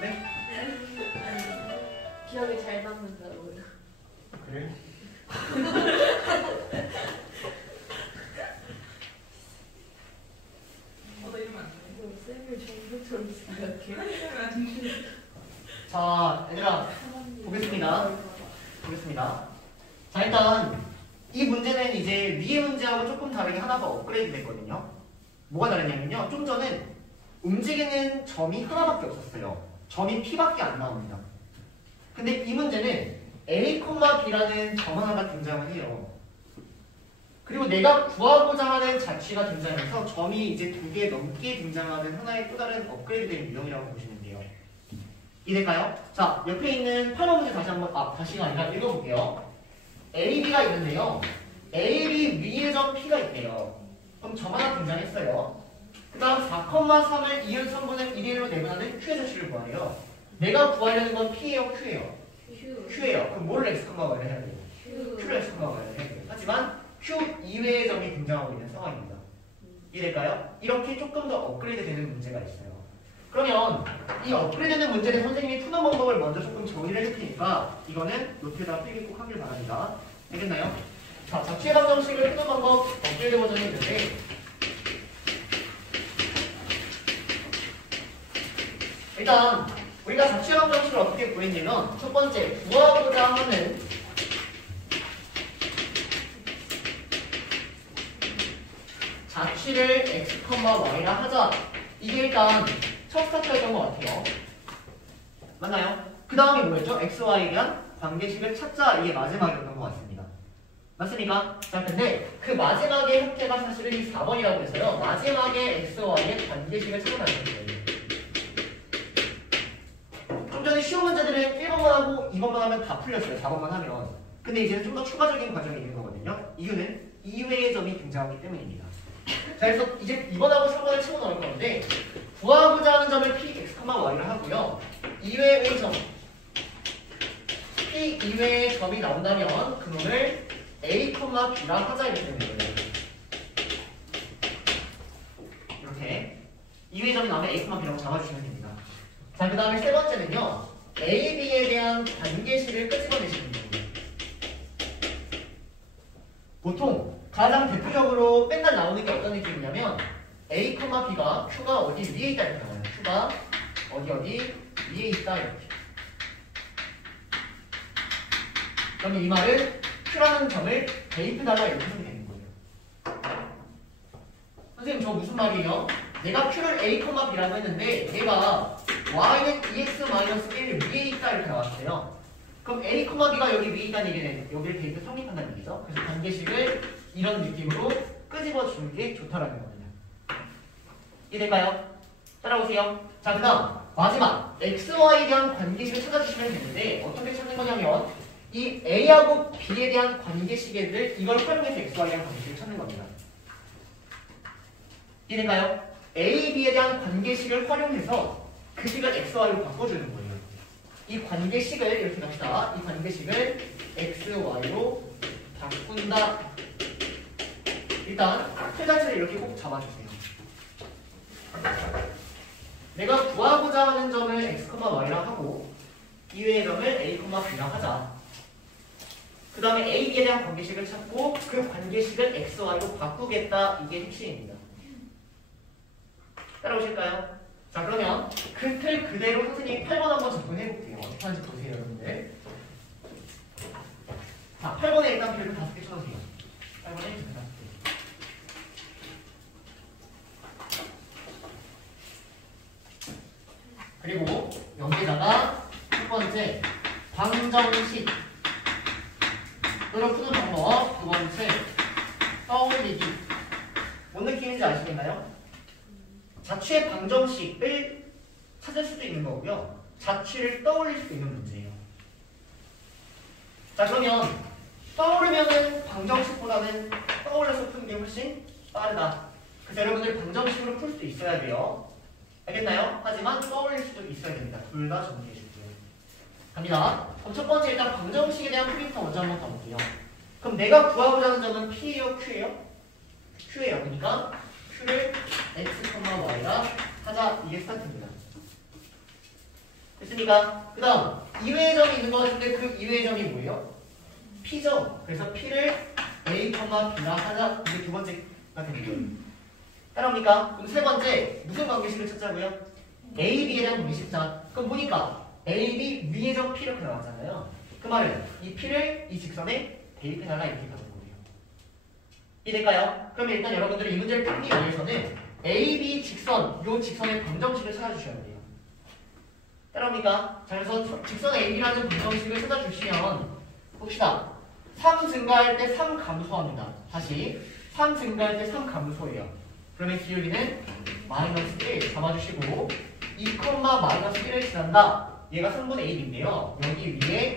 네? 기억에 잘 남는다고요. 그래? 너 이러면 안 돼. 쌤을 정보처럼 생각해. 자, 얘들아, 보겠습니다. 보겠습니다. 자, 일단 이 문제는 이제 위의 문제하고 조금 다르게 하나가 업그레이드 됐거든요. 뭐가 다르냐면요. 좀 전에 움직이는 점이 하나밖에 없었어요. 점이 P밖에 안 나옵니다. 근데 이 문제는 A, B라는 점 하나가 등장을 해요. 그리고 내가 구하고자 하는 자취가 등장해서 점이 이제 2개 넘게 등장하는 하나의 또 다른 업그레이드된 유형이라고 보시면 돼요. 이해될까요? 자, 옆에 있는 8번 문제 다시 한번, 다시가 아니라 읽어볼게요. A, B가 있는데요. A, B 위에 점 P가 있대요. 그럼 점 하나 등장했어요. 그 다음 4,3을 이은 선분을 1로 내분하는 Q의 자취를 구하래요. 내가 구하려는 건 P예요, Q예요? Q예요. 그럼 뭐를 X,Y를 해야 돼요? Q를 X,Y를 해야 돼요. 하지만 Q 이외의 점이 등장하고 있는 상황입니다. 이해될까요? 이렇게 조금 더 업그레이드 되는 문제가 있어요. 그러면 이 업그레이드 되는 문제를 선생님이 푸는 방법을 먼저 조금 정리를 해줄 테니까 이거는 노트에다 필기 꼭 하길 바랍니다. 되겠나요? 자, 자취의 방정식을 푸는 방법 업그레이드 버전이 있는데 일단 우리가 자취형 정식을 어떻게 구했냐면 첫 번째 구하고자 하는 자취를 x, y라 하자. 이게 일단 첫 스타트였던 것 같아요. 맞나요? 그 다음에 뭐였죠? x, y에 대한 관계식을 찾자. 이게 마지막이었던 것 같습니다. 맞습니까? 자, 근데 그 마지막의 형태가 사실은 이 4번이라고 해서요. 마지막에 x, y의 관계식을 찾아가는 거예요. 좀 전에 쉬운 문제들은 1번만 하고 2번만 하면 다 풀렸어요. 4번만 하면. 근데 이제는 좀 더 추가적인 과정이 있는 거거든요. 이유는 이외의 점이 등장하기 때문입니다. 자, 그래서 이제 2번하고 3번을 치고 나올 건데 구하고자 하는 점을 p, x, y를 하고요. 이외의 점, p 이외의 점이 나온다면 그놈을 a, b라 하자 이렇게 되는 거예요. 이렇게 이외의 점이 나오면 a, b라고 잡아주시면 됩니다. 자, 그 다음에 세 번째는요. a, b에 대한 관계식을 끄집어내시는 거예요. 보통 가장 대표적으로 맨날 나오는 게 어떤 느낌이냐면 a, b가 q가 어디 위에 있다 이렇게 나와요. q가 어디 위에 있다 이렇게. 그러면 이 말은 q라는 점을 대입해달라 이렇게 하면 되는 거예요. 선생님 저 무슨 말이에요? 내가 q를 a, b라고 했는데 얘가 y는 2x-1 위에 있다 이렇게 나왔어요. 그럼 a, b가 여기 위에 있다는 얘기는 여기를 대입해 성립한다는 얘기죠. 그래서 관계식을 이런 느낌으로 끄집어 주는 게 좋다라는 겁니다. 이해될까요? 따라오세요. 자, 그 다음 마지막 xy에 대한 관계식을 찾아주시면 되는데 어떻게 찾는 거냐면 이 a하고 b에 대한 관계식을 이걸 활용해서 xy에 대한 관계식을 찾는 겁니다. 이해될까요? a, b에 대한 관계식을 활용해서 그 식을 xy로 바꿔주는 거예요. 이 관계식을 이렇게 갑시다. 이 관계식을 xy로 바꾼다. 일단 틀 자체를 이렇게 꼭 잡아주세요. 내가 구하고자 하는 점을 x, y라 하고 이외의 점을 a, b라 하자. 그 다음에 a, b에 대한 관계식을 찾고 그 관계식을 x, y로 바꾸겠다. 이게 핵심입니다. 따라오실까요? 자, 그러면 그 틀 그대로 선생님이 8번 한번 접근해볼게요. 어떻게 하는지 보세요, 여러분들. 자, 8번에 일단 별표 5개 쳐주세요. 8번에 별표 5개. 그리고 여기다가 첫 번째 방정식 또는 푸는 방법, 두 번째 떠올리기. 뭔 느낌인지 아시겠나요? 자취의 방정식을 찾을 수도 있는 거고요. 자취를 떠올릴 수도 있는 문제예요. 자, 그러면 떠오르면은 방정식보다는 떠올려서 푸는 게 훨씬 빠르다. 그래서 여러분들 방정식으로 풀 수도 있어야 돼요. 알겠나요? 하지만 떠올릴 수도 있어야 됩니다. 둘 다 정리해 줄게요. 갑니다. 그럼 첫 번째 일단 방정식에 대한 풀이부터 먼저 한번 가볼게요. 그럼 내가 구하고자 하는 점은 P예요? Q예요? Q예요. 그러니까 Q를 x, y라 하자. 이게 스타트입니다. 됐습니까? 그 다음 이외의 점이 있는 것 같은데 그 이외의 점이 뭐예요? P죠. 그래서 P를 a, b라 하자. 이게 두 번째가 되는 거예요. 따라옵니까? 그럼 세 번째 무슨 관계식을 찾자고요? A, B에 대한 관계식. 자, 그럼 보니까 A, B 위에 점 P 이렇게 나왔잖아요. 그 말은 이 P를 이 직선에 대입해달라 이렇게 가는 거예요. 이해될까요? 그러면 일단 여러분들이 이 문제를 풀기 위해서는 A, B 직선, 요 직선의 방정식을 찾아주셔야 돼요. 따라옵니까? 자, 그래서 직선 AB라는 방정식을 찾아주시면 봅시다. 3 증가할 때 3 감소합니다. 다시 3 증가할 때 3 감소해요. 그러면 기울기는 마이너스 1 잡아주시고 2, 마이너스 1을 지난다. 얘가 3분의 1인데요. 여기 위에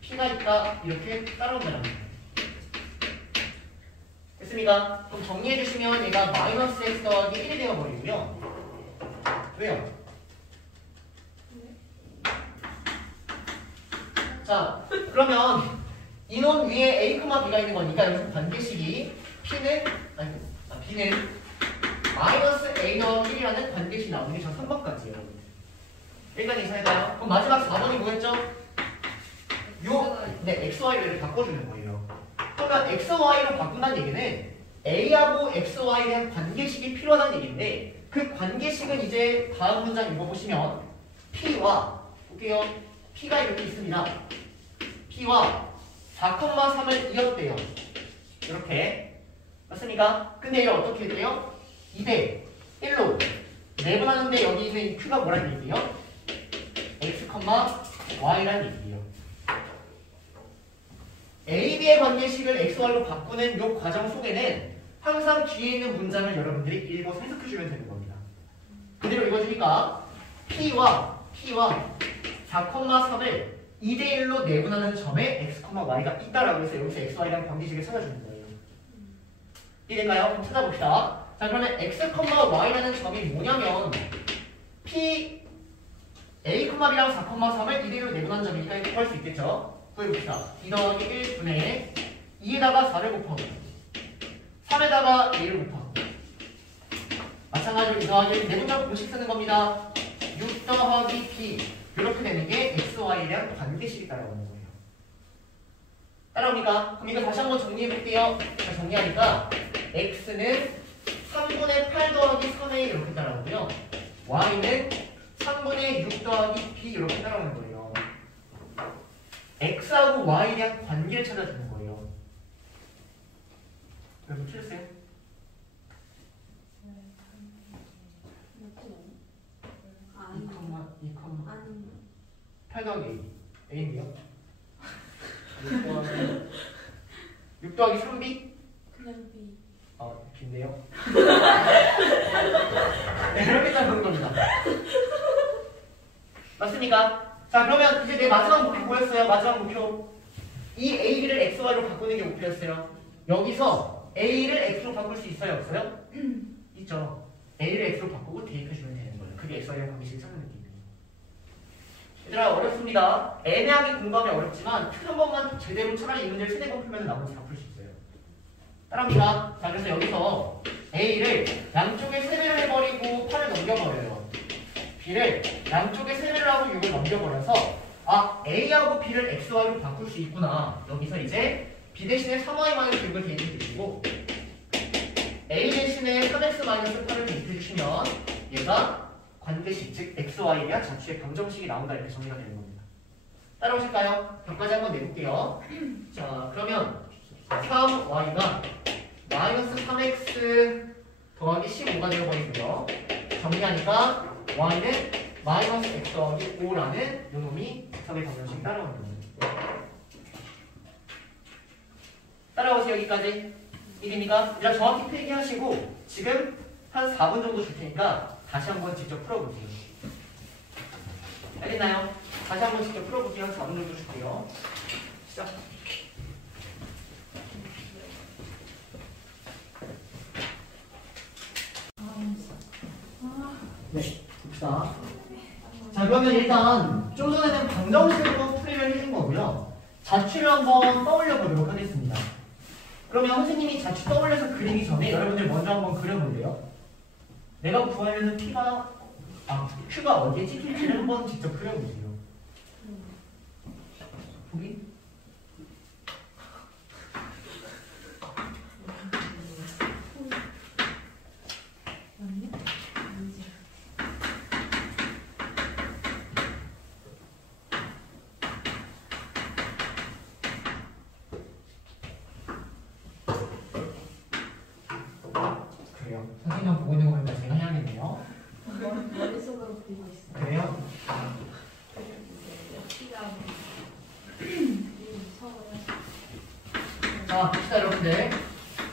P가 있다. 이렇게 따라온다는 거예요. 됐습니까? 그럼 정리해주시면 얘가 마이너스 x 더하기 1이 되어버리고요. 왜요? 자, 그러면 이놈 위에 a, b가 있는 거니까 여기서 관계식이 B는 마이너스 a 더하기 1이라는 관계식이 나오는 게 저 3번까지예요. 일단 이상할까요? 그럼 마지막 4번이 뭐였죠? XY를 바꿔주는 거예요. 그러면 XY로 바꾼다는 얘기는 A하고 XY에 대한 관계식이 필요하다는 얘기인데 그 관계식은 이제 다음 문장 읽어보시면 P와 볼게요. P가 이렇게 있습니다. P와 4,3을 이었대요. 이렇게 맞습니까? 근데 이걸 어떻게 했대요? 2대 1로 내분하는데 여기 있는 이 Q가 뭐라는 얘기예요? X, Y라는 얘기예요. A, B의 관계식을 X, Y로 바꾸는 이 과정 속에는 항상 뒤에 있는 문장을 여러분들이 읽어서 해석해주면 되는 겁니다. 그대로 읽어주니까 P와 4,3을 2대1로 내분하는 점에 X, Y가 있다라고 해서 여기서 X, Y라는 관계식을 찾아주는 거예요. 이해될까요? 그럼 찾아봅시다. 자, 그러면 X, Y라는 점이 뭐냐면 P, A, B랑 4,3을 2대1로 내분하는 점이니까 이렇게 구할 수 있겠죠? 구해봅시다. 2 더하기 1분의 2에다가 4를 곱하고 3에다가 A를 곱하고 마찬가지로 2 더하기 1 내분점 공식 쓰는 겁니다. 6 더하기 P 이렇게 되는 게 XY에 대한 관계식이 따라오는 거예요. 따라옵니까? 그럼 이거 다시 한번 정리해볼게요. 자, 정리하니까 X는 3분의 8 더하기 3A 이렇게 따라오고요. Y는 3분의 6 더하기 B 이렇게 따라오는 거예요. X하고 Y에 대한 관계를 찾아주는 거예요. 여러분 틀렸어요? 아니 2, 아니 8 더하기 A. A는요? 6 더하기 3B? 그냥 B. B인데요? 네, 이렇게 따르는 겁니다. 맞습니까? 자, 그러면 이제 내 마지막 목표 뭐였어요? 마지막 목표. 이 A를 XY로 바꾸는 게 목표였어요. 여기서 A를 X로 바꿀 수 있어요? 없어요? 있죠. A를 X로 바꾸고 대입해주면 되는 거예요. 그게 XY랑 관계식을 찾는 느낌이에요. 얘들아, 어렵습니다. 애매하게 공부하면 어렵지만 한 번만 제대로 차라리 이 문제를 3-4번 풀면 나머지 다 풀 수 있어요. 따라합니다. 자, 그래서 여기서 A를 양쪽에 3배를 해버리고 8을 넘겨버려요. B를 양쪽에 3배를 하고 6을 넘겨버려서 A하고 B를 XY로 바꿀 수 있구나. 여기서 이제 B 대신에 3Y-6을 대입해주시고 A 대신에 3X-8을 대입해주시면 얘가 관계식, 즉 XY에 대한 자취의 방정식이 나온다 이렇게 정리가 되는 겁니다. 따라오실까요? 벽까지 한번 내볼게요. 자, 그러면 3Y가 마이너스 3X 더하기 15가 되어버리고요. 정리하니까 Y는 마이너스 X 더하기 5라는 요놈이 직선의 방정식이 따라오는 겁니다. 따라오세요. 여기까지. 이해됩니까? 일단 정확히 필기하시고 지금 한 4분 정도 줄 테니까 다시 한번 직접 풀어보세요. 알겠나요? 다시 한번 직접 풀어보세요. 한 4분 정도 줄게요. 시작. 네, 봅시다. 자, 그러면 일단 좀 전에는 방정식으로 풀이를 해준 거고요. 자취를 한번 떠올려 보도록 하겠습니다. 그러면 선생님이 자취 떠올려서 그리기 전에 여러분들 먼저 한번 그려볼래요? 내가 구하려는 Q가 어디에 찍힐지를 한번 직접 그려보세요. 보기? 그래요. 선생님 보고 있는 거니까 제가 해야겠네요. 머릿속으로 그리고 있어. 그래요? P가 무서워요. 자, 봅시다 여러분들.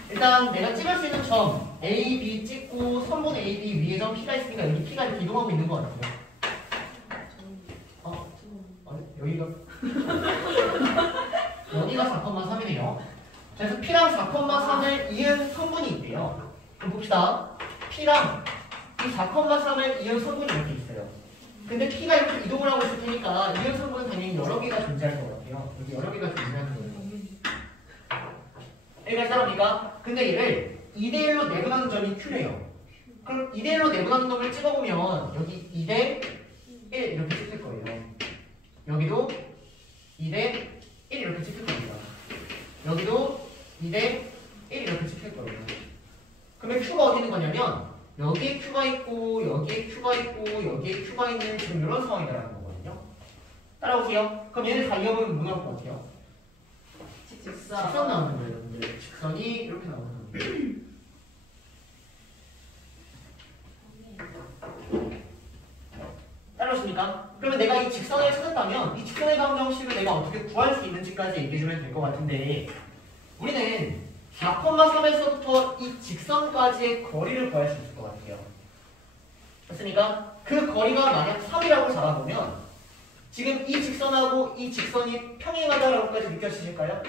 일단 내가 찍을 수 있는 점 A, B 찍고 선분 A, B 위에 점 P가 있으니까 여기 P가 이렇게 이동하고 있는 것 같아요. 여기가 여기가 4,3이네요. 그래서 P랑 4,3을 이은 성분이 있대요. 그럼 봅시다. P랑 이 4,3을 이은 성분이 이렇게 있어요. 근데 P가 이렇게 이동을 하고 있을 테니까 이은 성분은 당연히 여러 개가 존재할 것 같아요. 여기 여러 개가 존재하는 거예요. 여기까지 따라옵니까? 근데 얘를 2대1로 내분하는 점이 Q래요. 그럼 2대1로 내분하는 놈을 찍어보면 여기 2대 1 이렇게 찍힐 거예요. 여기도 2대 1 이렇게 찍힐 겁니다. 여기도 2대 1 이렇게 찍힐 거예요. 그러면 Q가 어디 있는 거냐면 여기에 Q가 있고 여기에 Q가 있고 여기에 Q가 있는 지금 이런 상황이라는 거거든요. 따라오세요. 그럼 얘네 다 이어보면 뭐 나올 것 같아요? 직선 나오는 거예요. 여러분들. 직선이 이렇게 나오는 거예요. 따라오십니까? 그러면 내가 이 직선을 찾았다면 이 직선의 방정식을 내가 어떻게 구할 수 있는지까지 얘기해주면 될 것 같은데 우리는 4,3에서부터 이 직선까지의 거리를 구할 수 있을 것 같아요. 됐습니까? 그 거리가 만약 3이라고 잡아보면 지금 이 직선하고 이 직선이 평행하다라고까지 느껴지실까요?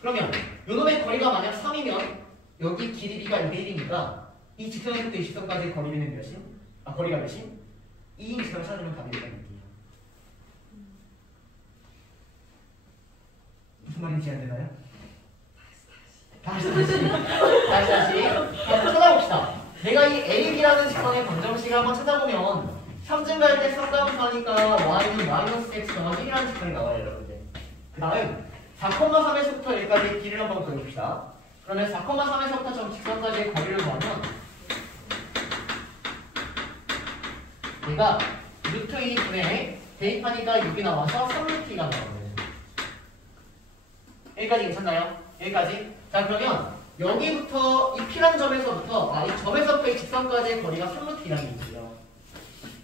그러면 요놈의 거리가 만약 3이면 여기 길이 b가 2대1이니까 이 직선에서부터 이 직선까지의 거리는 몇이요? 거리가 몇이? 2인 직선을 찾으면 답이 된다는 얘기예요. 무슨 말인지 이해되나요? 다시 한번 찾아봅시다. 내가 이 AB라는 직선의 방정식을 한번 찾아보면 3점 갈 때 쌍감수하니까 y는 마이너스 x 더하기 1이라는 직선이 나와요, 여러분들. 그 다음 4,3에서부터 여기까지 길이를 한번 그려봅시다. 그러면 4,3에서부터 전 직선까지의 거리를 구하면 얘가 루트 2분의 대입하니까 6이 나와서 3루트 2가 나오거든요. 여기까지 괜찮나요? 여기까지? 자 그러면 여기부터 이 P란 점에서부터 이 점에서부터 이 직선까지의 거리가 3루트 2라는 게 있어요.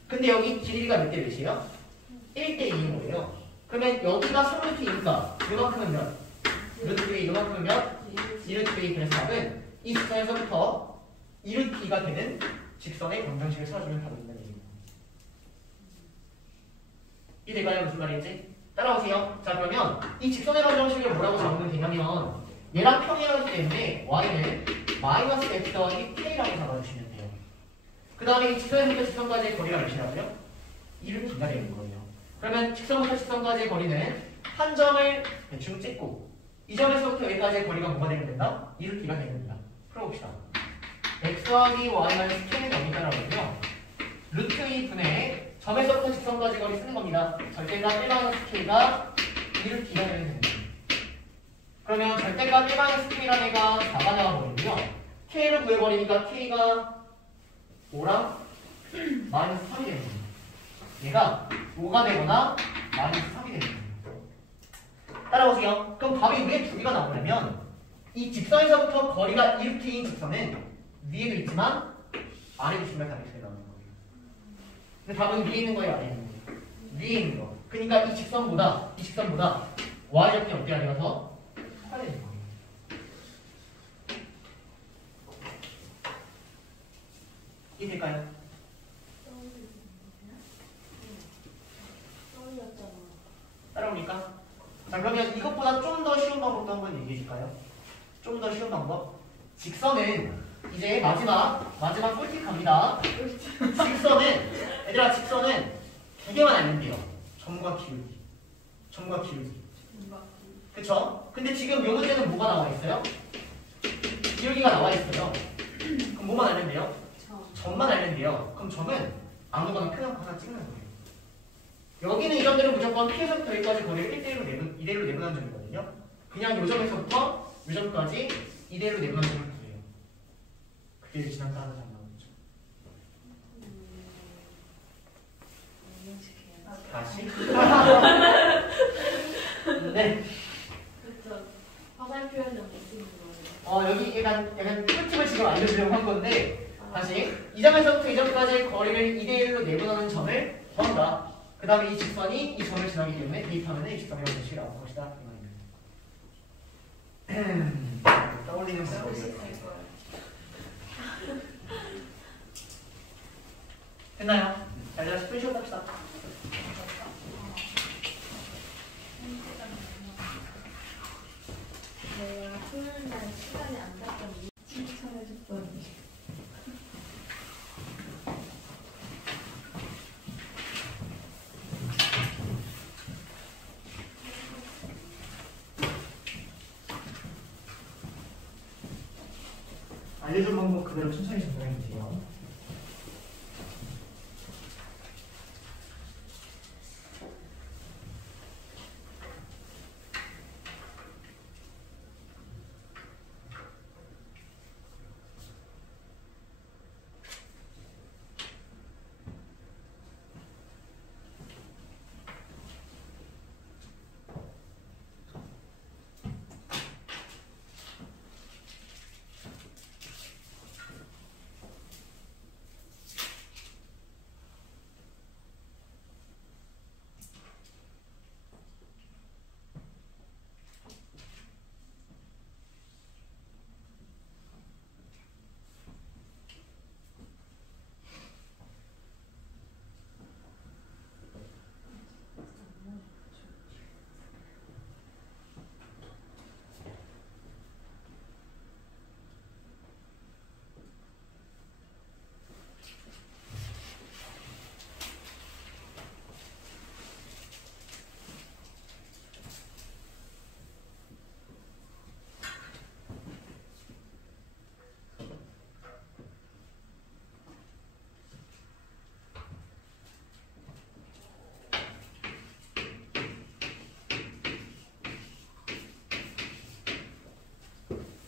근데 여기 길이가 몇 대 몇이에요? 1대 2인 거예요. 그러면 여기가 3루트 2니까 이만큼은 몇? 루트 2 이만큼은 몇? 2루트 2. 그래서 답은 이 직선에서부터 2루트 2가 되는 직선의 방정식을 찾아주면 답이 된다는 얘기입니다. 이해될까요? 무슨 말인지? 따라오세요. 자 그러면 이 직선의 방정식을 뭐라고 잡으면 되냐면 얘랑 평행하기 때문에 y는 마이너스 x 더하기 k라고 잡아주시면 돼요. 그 다음에 이 직선에서부터 직선까지의 거리가 몇이라고요? 1루트 2가 되는 거예요. 그러면 직선부터 직선까지의 거리는 한 점을 대충 찍고 이 점에서부터 여기까지의 거리가 뭐가 되면 된다? 1루트 2가 되면 된다. 풀어봅시다. x 더하기 y 마이너스 k는 여기다라고 하고요. 루트 2분의 점에서부터 직선까지 거리 쓰는 겁니다. 절대값 1-k가 1루트 2가 되면 됩니다. 그러면 절대값 1-k라는 애가 4가 나와버리고요. k를 구해버리니까 k가 5랑 마이너스 3이 되는 겁니다. 얘가 5가 되거나 마이너스 3이 되는 겁니다. 따라오세요. 그럼 답이 왜 두 개가 나오냐면 이 직선에서부터 거리가 1루트인 직선은 위에도 있지만 아래도 있으면 답이 두 개 나오는 거예요. 근데 답은 위에 있는 거예요? 아래에 있는 거예요? 위에 있는 거. 그러니까 이 직선보다 y절편이 어때야 돼요? 더 커야 되는 거예요. 이해될까요? 따라오니까? 자 그러면 이것보다 좀 더 쉬운 방법도 한번 얘기해 줄까요? 좀 더 쉬운 방법? 직선은 이제 마지막 꿀팁 갑니다. 얘들아 직선은 두 개만 알면 돼요. 점과 기울기. 그쵸? 근데 지금 요 문제는 뭐가 나와 있어요? 기울기가 나와 있어요. 그럼 뭐만 알면 돼요? 점만 알면 돼요. 그럼 점은 아무거나 표현 하나 찍는 거예요. 여기는 이 점들은 무조건 P에서부터 여기까지 거리를 2대로 내분한 점이거든요. 그냥 요 점에서부터 요 점까지 2대로 내분한 점을 구해요. 그게 지난 따라서 안 나오죠. 다시? 네. 그쵸. 화살 표현을 못 쓰는 거예요. 여기 약간 꿀팁을 지금 알려주려고 한 건데 다시 이 점에서부터 이 점까지의 거리를 2대1로 내분하는 점을 구한다. 그 다음에 이 직선이 이 점을 지나기 때문에 대입하면 이 직선의 방정식이 나올 것이다. 이 말입니다. 떠올리는 방법이었어요. 됐나요? 자, 이제 10분 쉬었다 합시다. 내가 토요일 날 시간이 안 닿던 칭찬해줬더니 알려준 방법 그대로 천천히 적용해 주세요.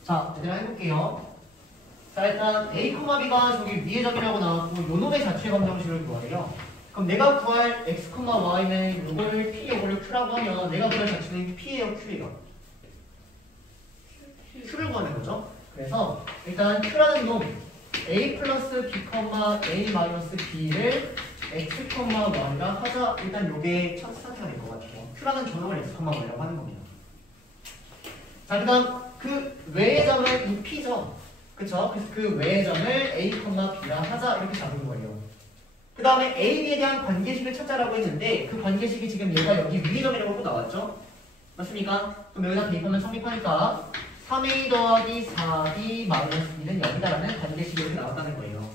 자, 얘들아 해볼게요. 자, 일단 A, B가 저기 위의 점이라고 나왔고 요 놈의 자취의 검정식을 구하래요. 그럼 내가 구할 X, Y는 요거를 P, 요거를 Q라고 하면 내가 구할 자취는 P예요, Q예요? Q를 구하는 거죠. 그래서 일단 Q라는 놈 A 플러스 B, A 마이너스 B를 X, Y가 하자. 일단 요게 첫 스타트가 될 것 같아요. Q라는 저놈을 X, Y라고 하는 겁니다. 자, 그 다음 그 외의 점은 이 P죠. 그쵸? 그래서 그 외의 점을 A, B라 하자. 이렇게 잡은 거예요. 그 다음에 A, B에 대한 관계식을 찾자라고 했는데 그 관계식이 지금 얘가 여기 위의 점이라고 나왔죠? 맞습니까? 그럼 여기다 대입하면 성립하니까 3A 더하기 4B 마이너스 B는 0이다라는 관계식이 이렇게 나왔다는 거예요.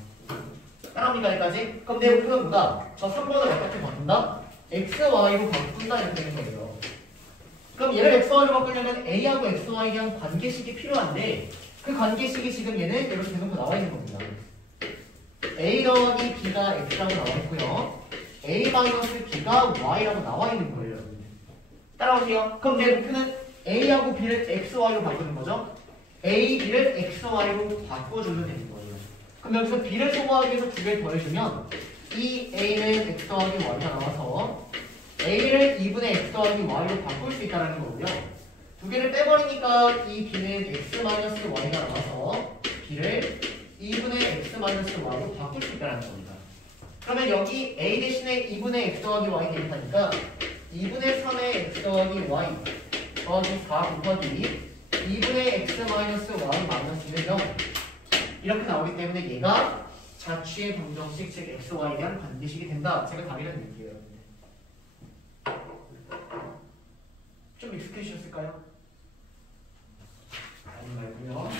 따라합니까 여기까지? 그럼 내 목표는 뭐다? 저 3번을 어떻게 바꾼다? X, Y로 바꾼다 이렇게 되는 거예요. 그럼 얘를 X, Y로 바꾸려면 A하고 X, Y에 대한 관계식이 필요한데 그 관계식이 지금 얘는 이렇게 대놓고 나와 있는 겁니다. A 더하기 B가 X라고 나와 있고요. A 마이너스 B가 Y라고 나와 있는 거예요. 따라오세요. 그럼 내 목표는 A하고 B를 X, Y로 바꾸는 거죠. A, B를 X, Y로 바꿔주면 되는 거예요. 그럼 여기서 B를 소모하기 위해서 두 개를 더해주면 이 A는 X 더하기 Y가 나와서 A를 2분의 X 더하기 Y로 바꿀 수 있다는 거고요. 두 개를 빼버리니까 이 B는 X 마이너스 Y가 나와서 B를 2분의 X 마이너스 Y로 바꿀 수 있다는 겁니다. 그러면 여기 A 대신에 2분의 X 더하기 Y 대입하니까 2분의 3의 X 더하기 Y 더하기 4 곱하기 2분의 X 마이너스 Y 마이너스는 0 이렇게 나오기 때문에 얘가 자취의 방정식 즉 X, Y에 대한 관계식이 된다. 제가 답이라는 얘기예요. 좀 익숙해지셨을까요? 아니 말고요.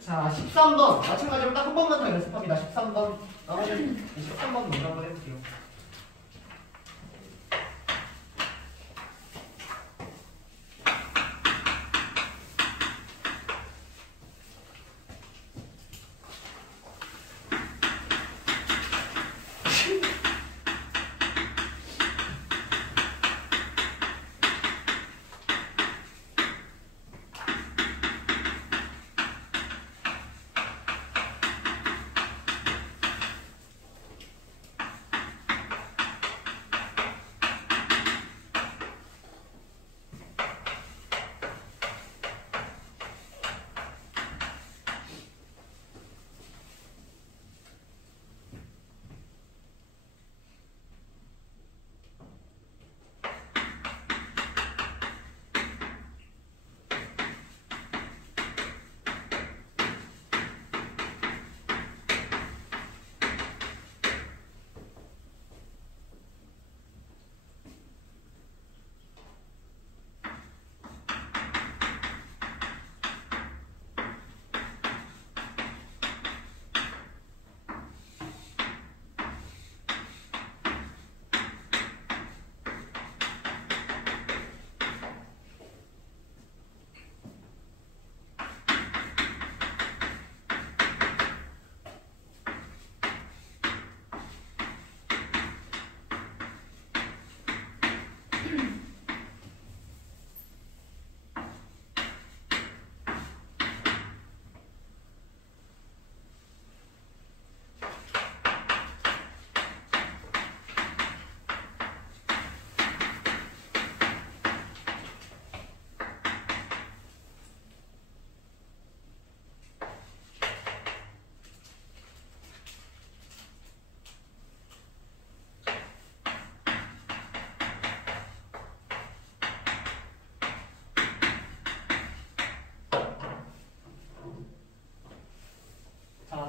자, 13번 마찬가지로 딱 한 번만 더 연습합니다. 13번 나머지는 13번 먼저 한번 해볼게요.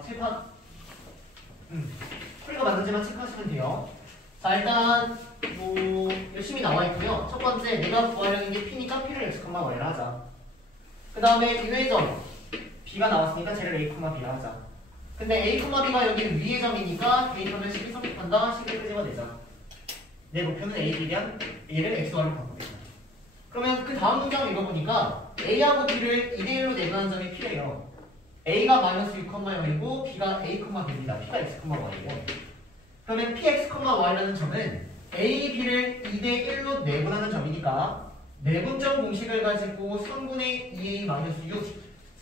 칠판 풀이가 맞는지만 체크하시면 돼요. 자, 일단 뭐 열심히 나와 있고요. 첫 번째 내가 구하려는 게 P니까 P를 X, Y를 하자. 그 다음에 유의 점 B가 나왔으니까 쟤를 A, B라 하자. 근데 A, B가 여기 위의 점이니까 대입하면 식이 성립한다. 식을 끄집어내자. 내 목표는 A, B에 대한 얘를 X, Y로 바꾸겠다. 그러면 그 다음 문장을 읽어보니까 A하고 B를 2대1로 내분하는 점이 P예요. A가 마이너스 6, 0이고 B가 A, B입니다. P가 X, Y예요. 그러면 P, X, Y라는 점은 A, B를 2대1로 내분하는 점이니까 내분점 공식을 가지고 3분의 2a-6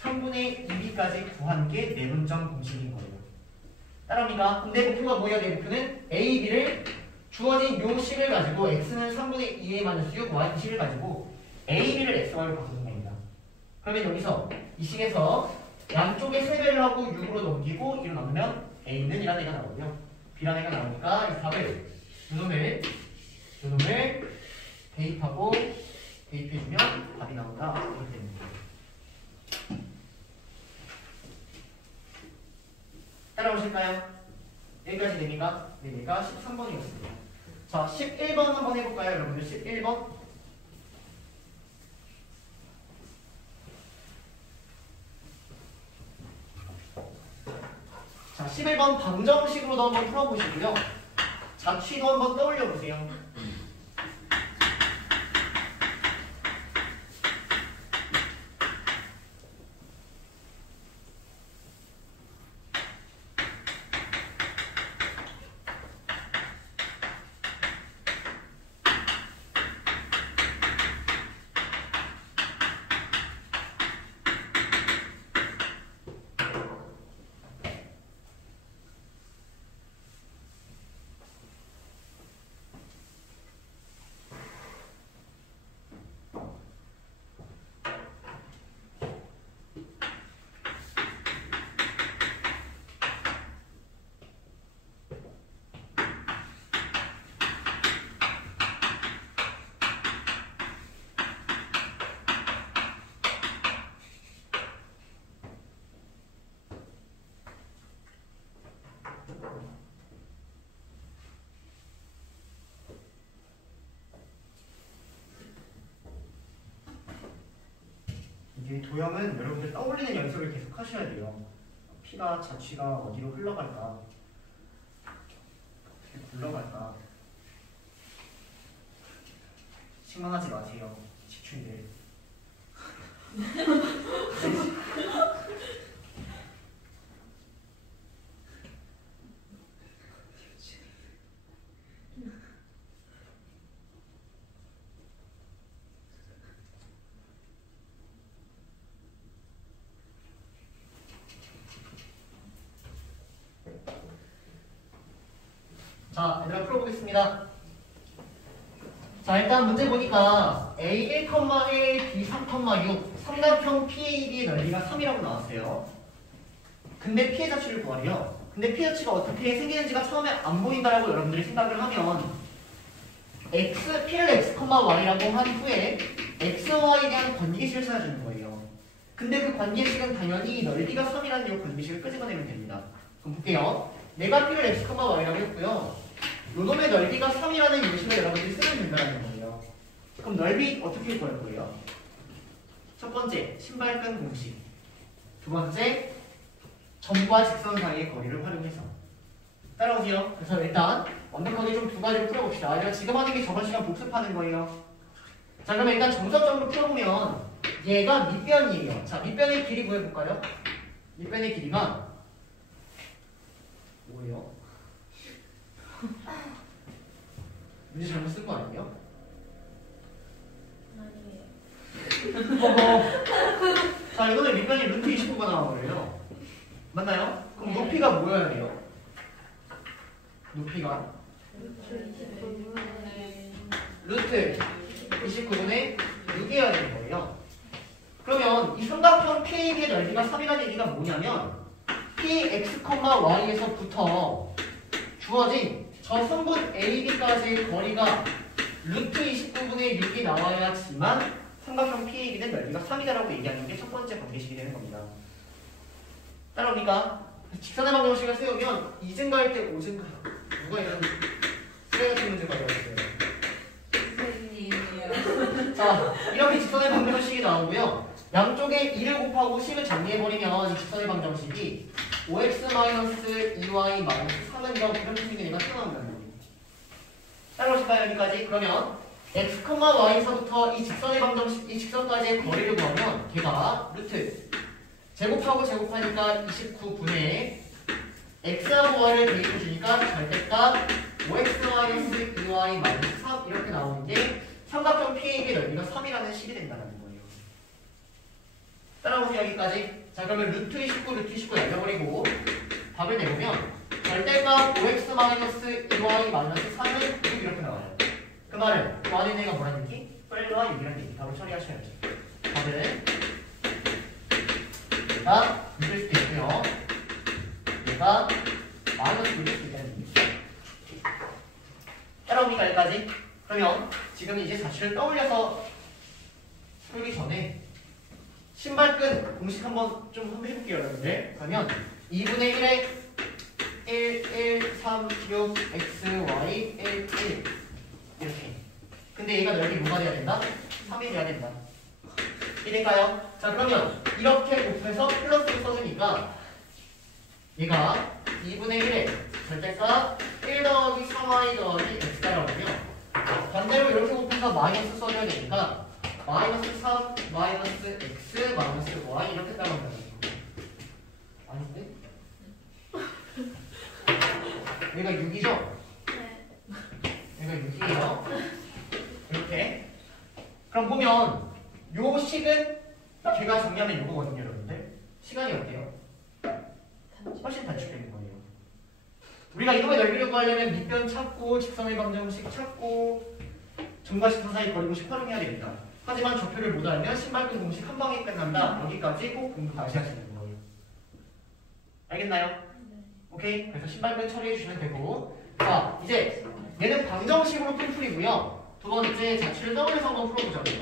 3분의 2b까지 구한 게 내분점 공식인 거예요. 따라합니까? 근데 목표가 뭐예요? 내 목표는 a, b를 주어진 요 식을 가지고 x는 3분의 2a-6 y 식을 가지고 a, b를 x, y로 바꾸는 겁니다. 그러면 여기서 이 식에서 양쪽에 세배를 하고 6으로 넘기고 1로 나누면 a는 이란 애가 나오고요. b란 애가 나오니까 이 답을 요놈을 대입하고 대입해주면 답이 나온다. 이렇게 됩니다. 따라오실까요? 여기까지 됩니까? 네, 얘가 13번이었습니다. 자, 11번 한번 해볼까요, 여러분들? 11번. 자, 11번 방정식으로도 한번 풀어보시고요. 자취도 한번 떠올려보세요. 이게 도형은 여러분들 떠올리는 연습을 계속 하셔야 돼요. P가 자취가 어디로 흘러갈까? 어떻게 굴러갈까? 실망하지 마세요, 집중들. 자, 얘들아 풀어보겠습니다. 자, 일단 문제 보니까 A 1,1, B 3,6 삼각형 PAB의 넓이가 3이라고 나왔어요. 근데 P의 자취를 구하래요. 근데 P의 자취가 어떻게 생기는지가 처음에 안 보인다라고 여러분들이 생각을 하면 P를 x, y라고 한 후에 x, y에 대한 관계식을 찾아주는 거예요. 근데 그 관계식은 당연히 넓이가 3이라는 이 관계식을 끄집어내면 됩니다. 그럼 볼게요. 내가 P를 x, y라고 했고요. 요놈의 넓이가 3이라는 요식을 여러분들이 쓰면 된다는 거예요. 그럼 넓이 어떻게 구할 거예요? 첫 번째, 신발끈 공식. 두 번째, 점과 직선 사이의 거리를 활용해서. 따라오세요. 그래서 일단 완벽하게 좀 두 가지를 풀어봅시다. 내가 지금 하는 게 저번 시간 복습하는 거예요. 자, 그러면 일단 정석적으로 풀어보면 얘가 밑변이에요. 자, 밑변의 길이 구해볼까요? 밑변의 길이가 뭐예요? 문제 잘못 쓴 거 아니에요? 아니에요. 자, 이거는 밑변이 루트 29가 나와버려요. 맞나요? 그럼 높이가 뭐여야 돼요? 높이가 루트 29분의 6이어야 되는 거예요. 그러면 이 삼각형 PAB의 넓이가 3이라는 얘기가 뭐냐면 PX, Y에서부터 주어진 저 성분 AB까지의 거리가 루트 29분의 6이 나와야지만 삼각형 PAB는 넓이가 3이다라고 얘기하는 게 첫 번째 관계식이 되는 겁니다. 따라옵니까? 직선의 방정식을 세우면 2증가할 때 5증가. 누가 이런 쓰레기 같은 문제 가져왔어요? 선생님이요. 자, 이렇게 직선의 방정식이 나오고요. 양쪽에 2를 곱하고 10을 정리해버리면 이 직선의 방정식이 5x-2y-3은 이런 식의 얘가 튀어나온다는 거예요. 따라오실까요? 여기까지? 그러면 x, y에서부터 이 직선의 방정식, 이 직선까지의 거리를 구하면 걔가 루트 제곱하고 제곱하니까 29분의 x하고 y를 대입해주니까 절대값 5x-2y-3 이렇게 나오는 게 삼각형 PAB의 넓이가 3이라는 식이 된다는 거예요. 따라오세요 여기까지. 자 그러면 루트 29 날려버리고 답을 내보면 절대값 5x-2y 3은 6 이렇게 나와요. 그 말은 그 안에 내가 뭐라는 얘기? 뻘과 6이라는 얘기. 답을 처리하셔야죠. 답은 얘가 6일 수도 있고요. 얘가 -6일 수도 있다는 얘기. 따라옵니까 여기까지? 그러면 지금 이제 자취를 떠올려서 풀기 전에 신발끈 공식 한번 해볼게요 여러분들. 그러면 2분의 1에 1, 3, 6, x, y, 1, 1 이렇게. 근데 얘가 넓이 뭐가 돼야 된다? 3이 돼야 된다. 이럴까요? 자 그러면 이렇게 곱해서 플러스를 써주니까 얘가 2분의 1에 절대값 1 더하기 3y 더하기 x라고 하면 반대로 이렇게 곱해서 마이너스 써줘야 되니까 마이너스 3, 마이너스 x, 마이너스 y 이렇게 따라온다는 거죠. 아닌데? 얘가 6이죠? 네. 얘가 6이에요. 이렇게. 그럼 보면 요 식은 제가 정리하면 이거거든요 여러분들. 시간이 어때요? 훨씬 단축되는 거예요. 우리가 이놈의 넓이를 구하려면 밑변 찾고 직선의 방정식 찾고 정과식분 사이 거리공식 활용해야 됩니다. 하지만 좌표를 못 알면 신발끈 공식 한 방에 끝난다. 여기까지 꼭 공부 다시 하시는 거예요. 알겠나요? 네. 오케이? 그래서 신발끈 처리해 주시면 되고 자 이제 얘는 방정식으로 푼 풀이고요. 두 번째 자취를 떠올려서 한번 풀어보자고요.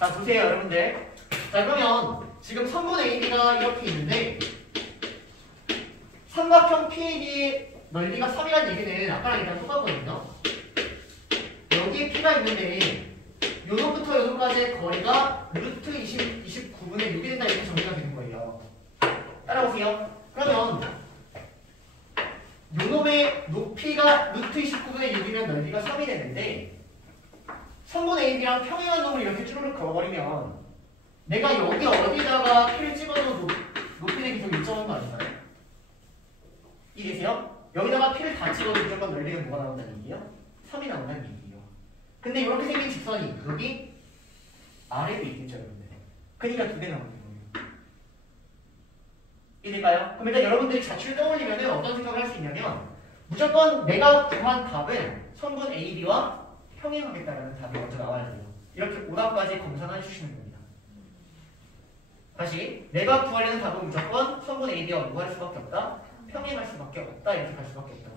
자 보세요 여러분들. 자 그러면 지금 3분의 AB가 이렇게 있는데 삼각형 PAB의 넓이가 3이라는 얘기는 아까랑 얘기랑 똑같거든요. 여기에 P가 있는데 요놈부터 요놈까지의 거리가 루트 29분의 6이 된다 이렇게 정리가 되는 거예요. 따라오세요. 그러면 요놈의 높이가 루트 29분의 6이면 넓이가 3이 되는데 3분의 AB랑 평행한 놈을 이렇게 쭈르륵 그어버리면 내가 여기 어디다가 P를 찍어도 높이는 계속 일정한 거 아닌가요? 이해되세요? 여기다가 P를 다 찍어도 무조건 넓이가 뭐가 나온다는 얘기예요? 3이 나온다는 얘기예요. 근데 이렇게 생긴 직선이 여기 아래에 있겠죠 여러분들. 그러니까 두 개 나오는 거예요. 이해될까요? 그럼 일단 여러분들이 자취를 떠올리면 어떤 생각을 할 수 있냐면 무조건 내가 구한 답은 성분 AB와 평행하겠다라는 답이 먼저 나와야 돼요. 이렇게 오답까지 검사해 주시는 겁니다. 다시 내가 구하려는 답은 무조건 성분 AB와 뭐할 수밖에 없다? 평행할 수밖에 없다. 이렇게 갈 수밖에 없다.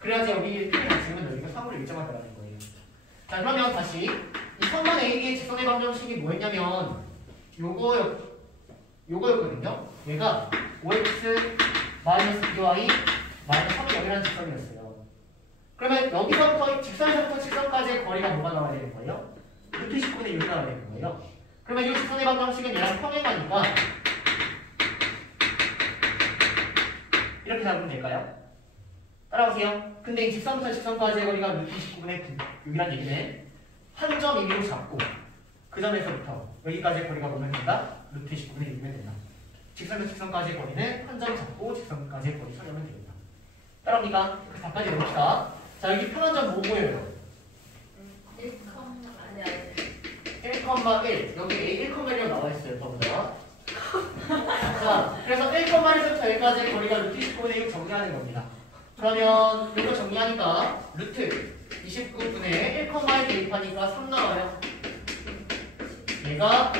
그래야지 여기 P를 맞추면 넓이가 3으로 일정하다는 거예요. 자 그러면 다시 이 성분 AB의 직선의 방정식이 뭐였냐면 요거였거든요. 얘가 5x 마이너스 2y 마이너스 3의 0이라는 직선이었어요. 그러면 여기서부터 직선에서부터 직선까지의 거리가 뭐가 나와야 되는 거예요? 루트 19분의 6이 나와야 되는 거예요. 그러면 이 직선의 방정식은 얘랑 평행하니까 이렇게 잡으면 될까요? 따라오세요. 근데 이 직선부터 직선까지의 거리가 루트 29분의 6이라는 얘기는 한 점 임의로 잡고 그 점에서부터 여기까지의 거리가 뭐면 된다? 루트 29분의 6이면 된다. 직선부터 직선까지의 거리는 한 점 잡고 직선까지의 거리 찾으면 됩니다. 따라옵니까? 그래서 답까지 해봅시다. 자 여기 편한 점 뭐 보여요? 1, 아니 1,1 여기 A 1,1이라고 나와있어요. 더보다 자 그래서 1,1에서부터 여기까지의 거리가 루트 29분의 6 정리하는 겁니다. 그러면 이거 정리하니까 루트 29분의 1,1 대입하니까 3 나와요. 얘가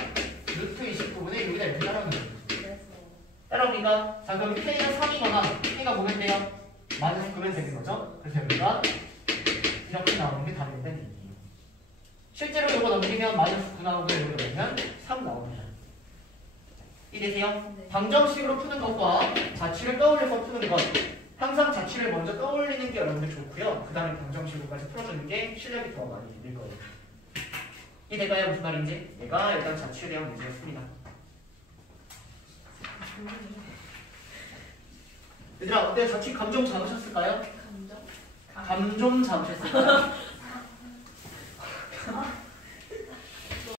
루트 29분의 6이다 이렇게 따라오는 거예요. 따라옵니까? 자 그럼 K가 3이거나 K가 뭐면 돼요? 마이너스 9면 되는 거죠? 그래서 여기가 이렇게 나오는 게 답이 된다는 얘기예요. 실제로 이거 넘기면 마이너스 9 나오고 이거 넣으면 3 나옵니다. 이해되세요? 네. 방정식으로 푸는 것과 자취를 떠올려서 푸는 것 항상 자취를 먼저 떠올리는 게 여러분들 좋고요. 그 다음에 방정식으로까지 풀어주는 게 실력이 더 많이 늘 거예요. 이해될까요? 무슨 말인지? 얘가 일단 자취에 대한 문제였습니다. 얘들아 어때? 자취 감 좀 잡으셨을까요? 감정? 감 좀 잡으셨을까요?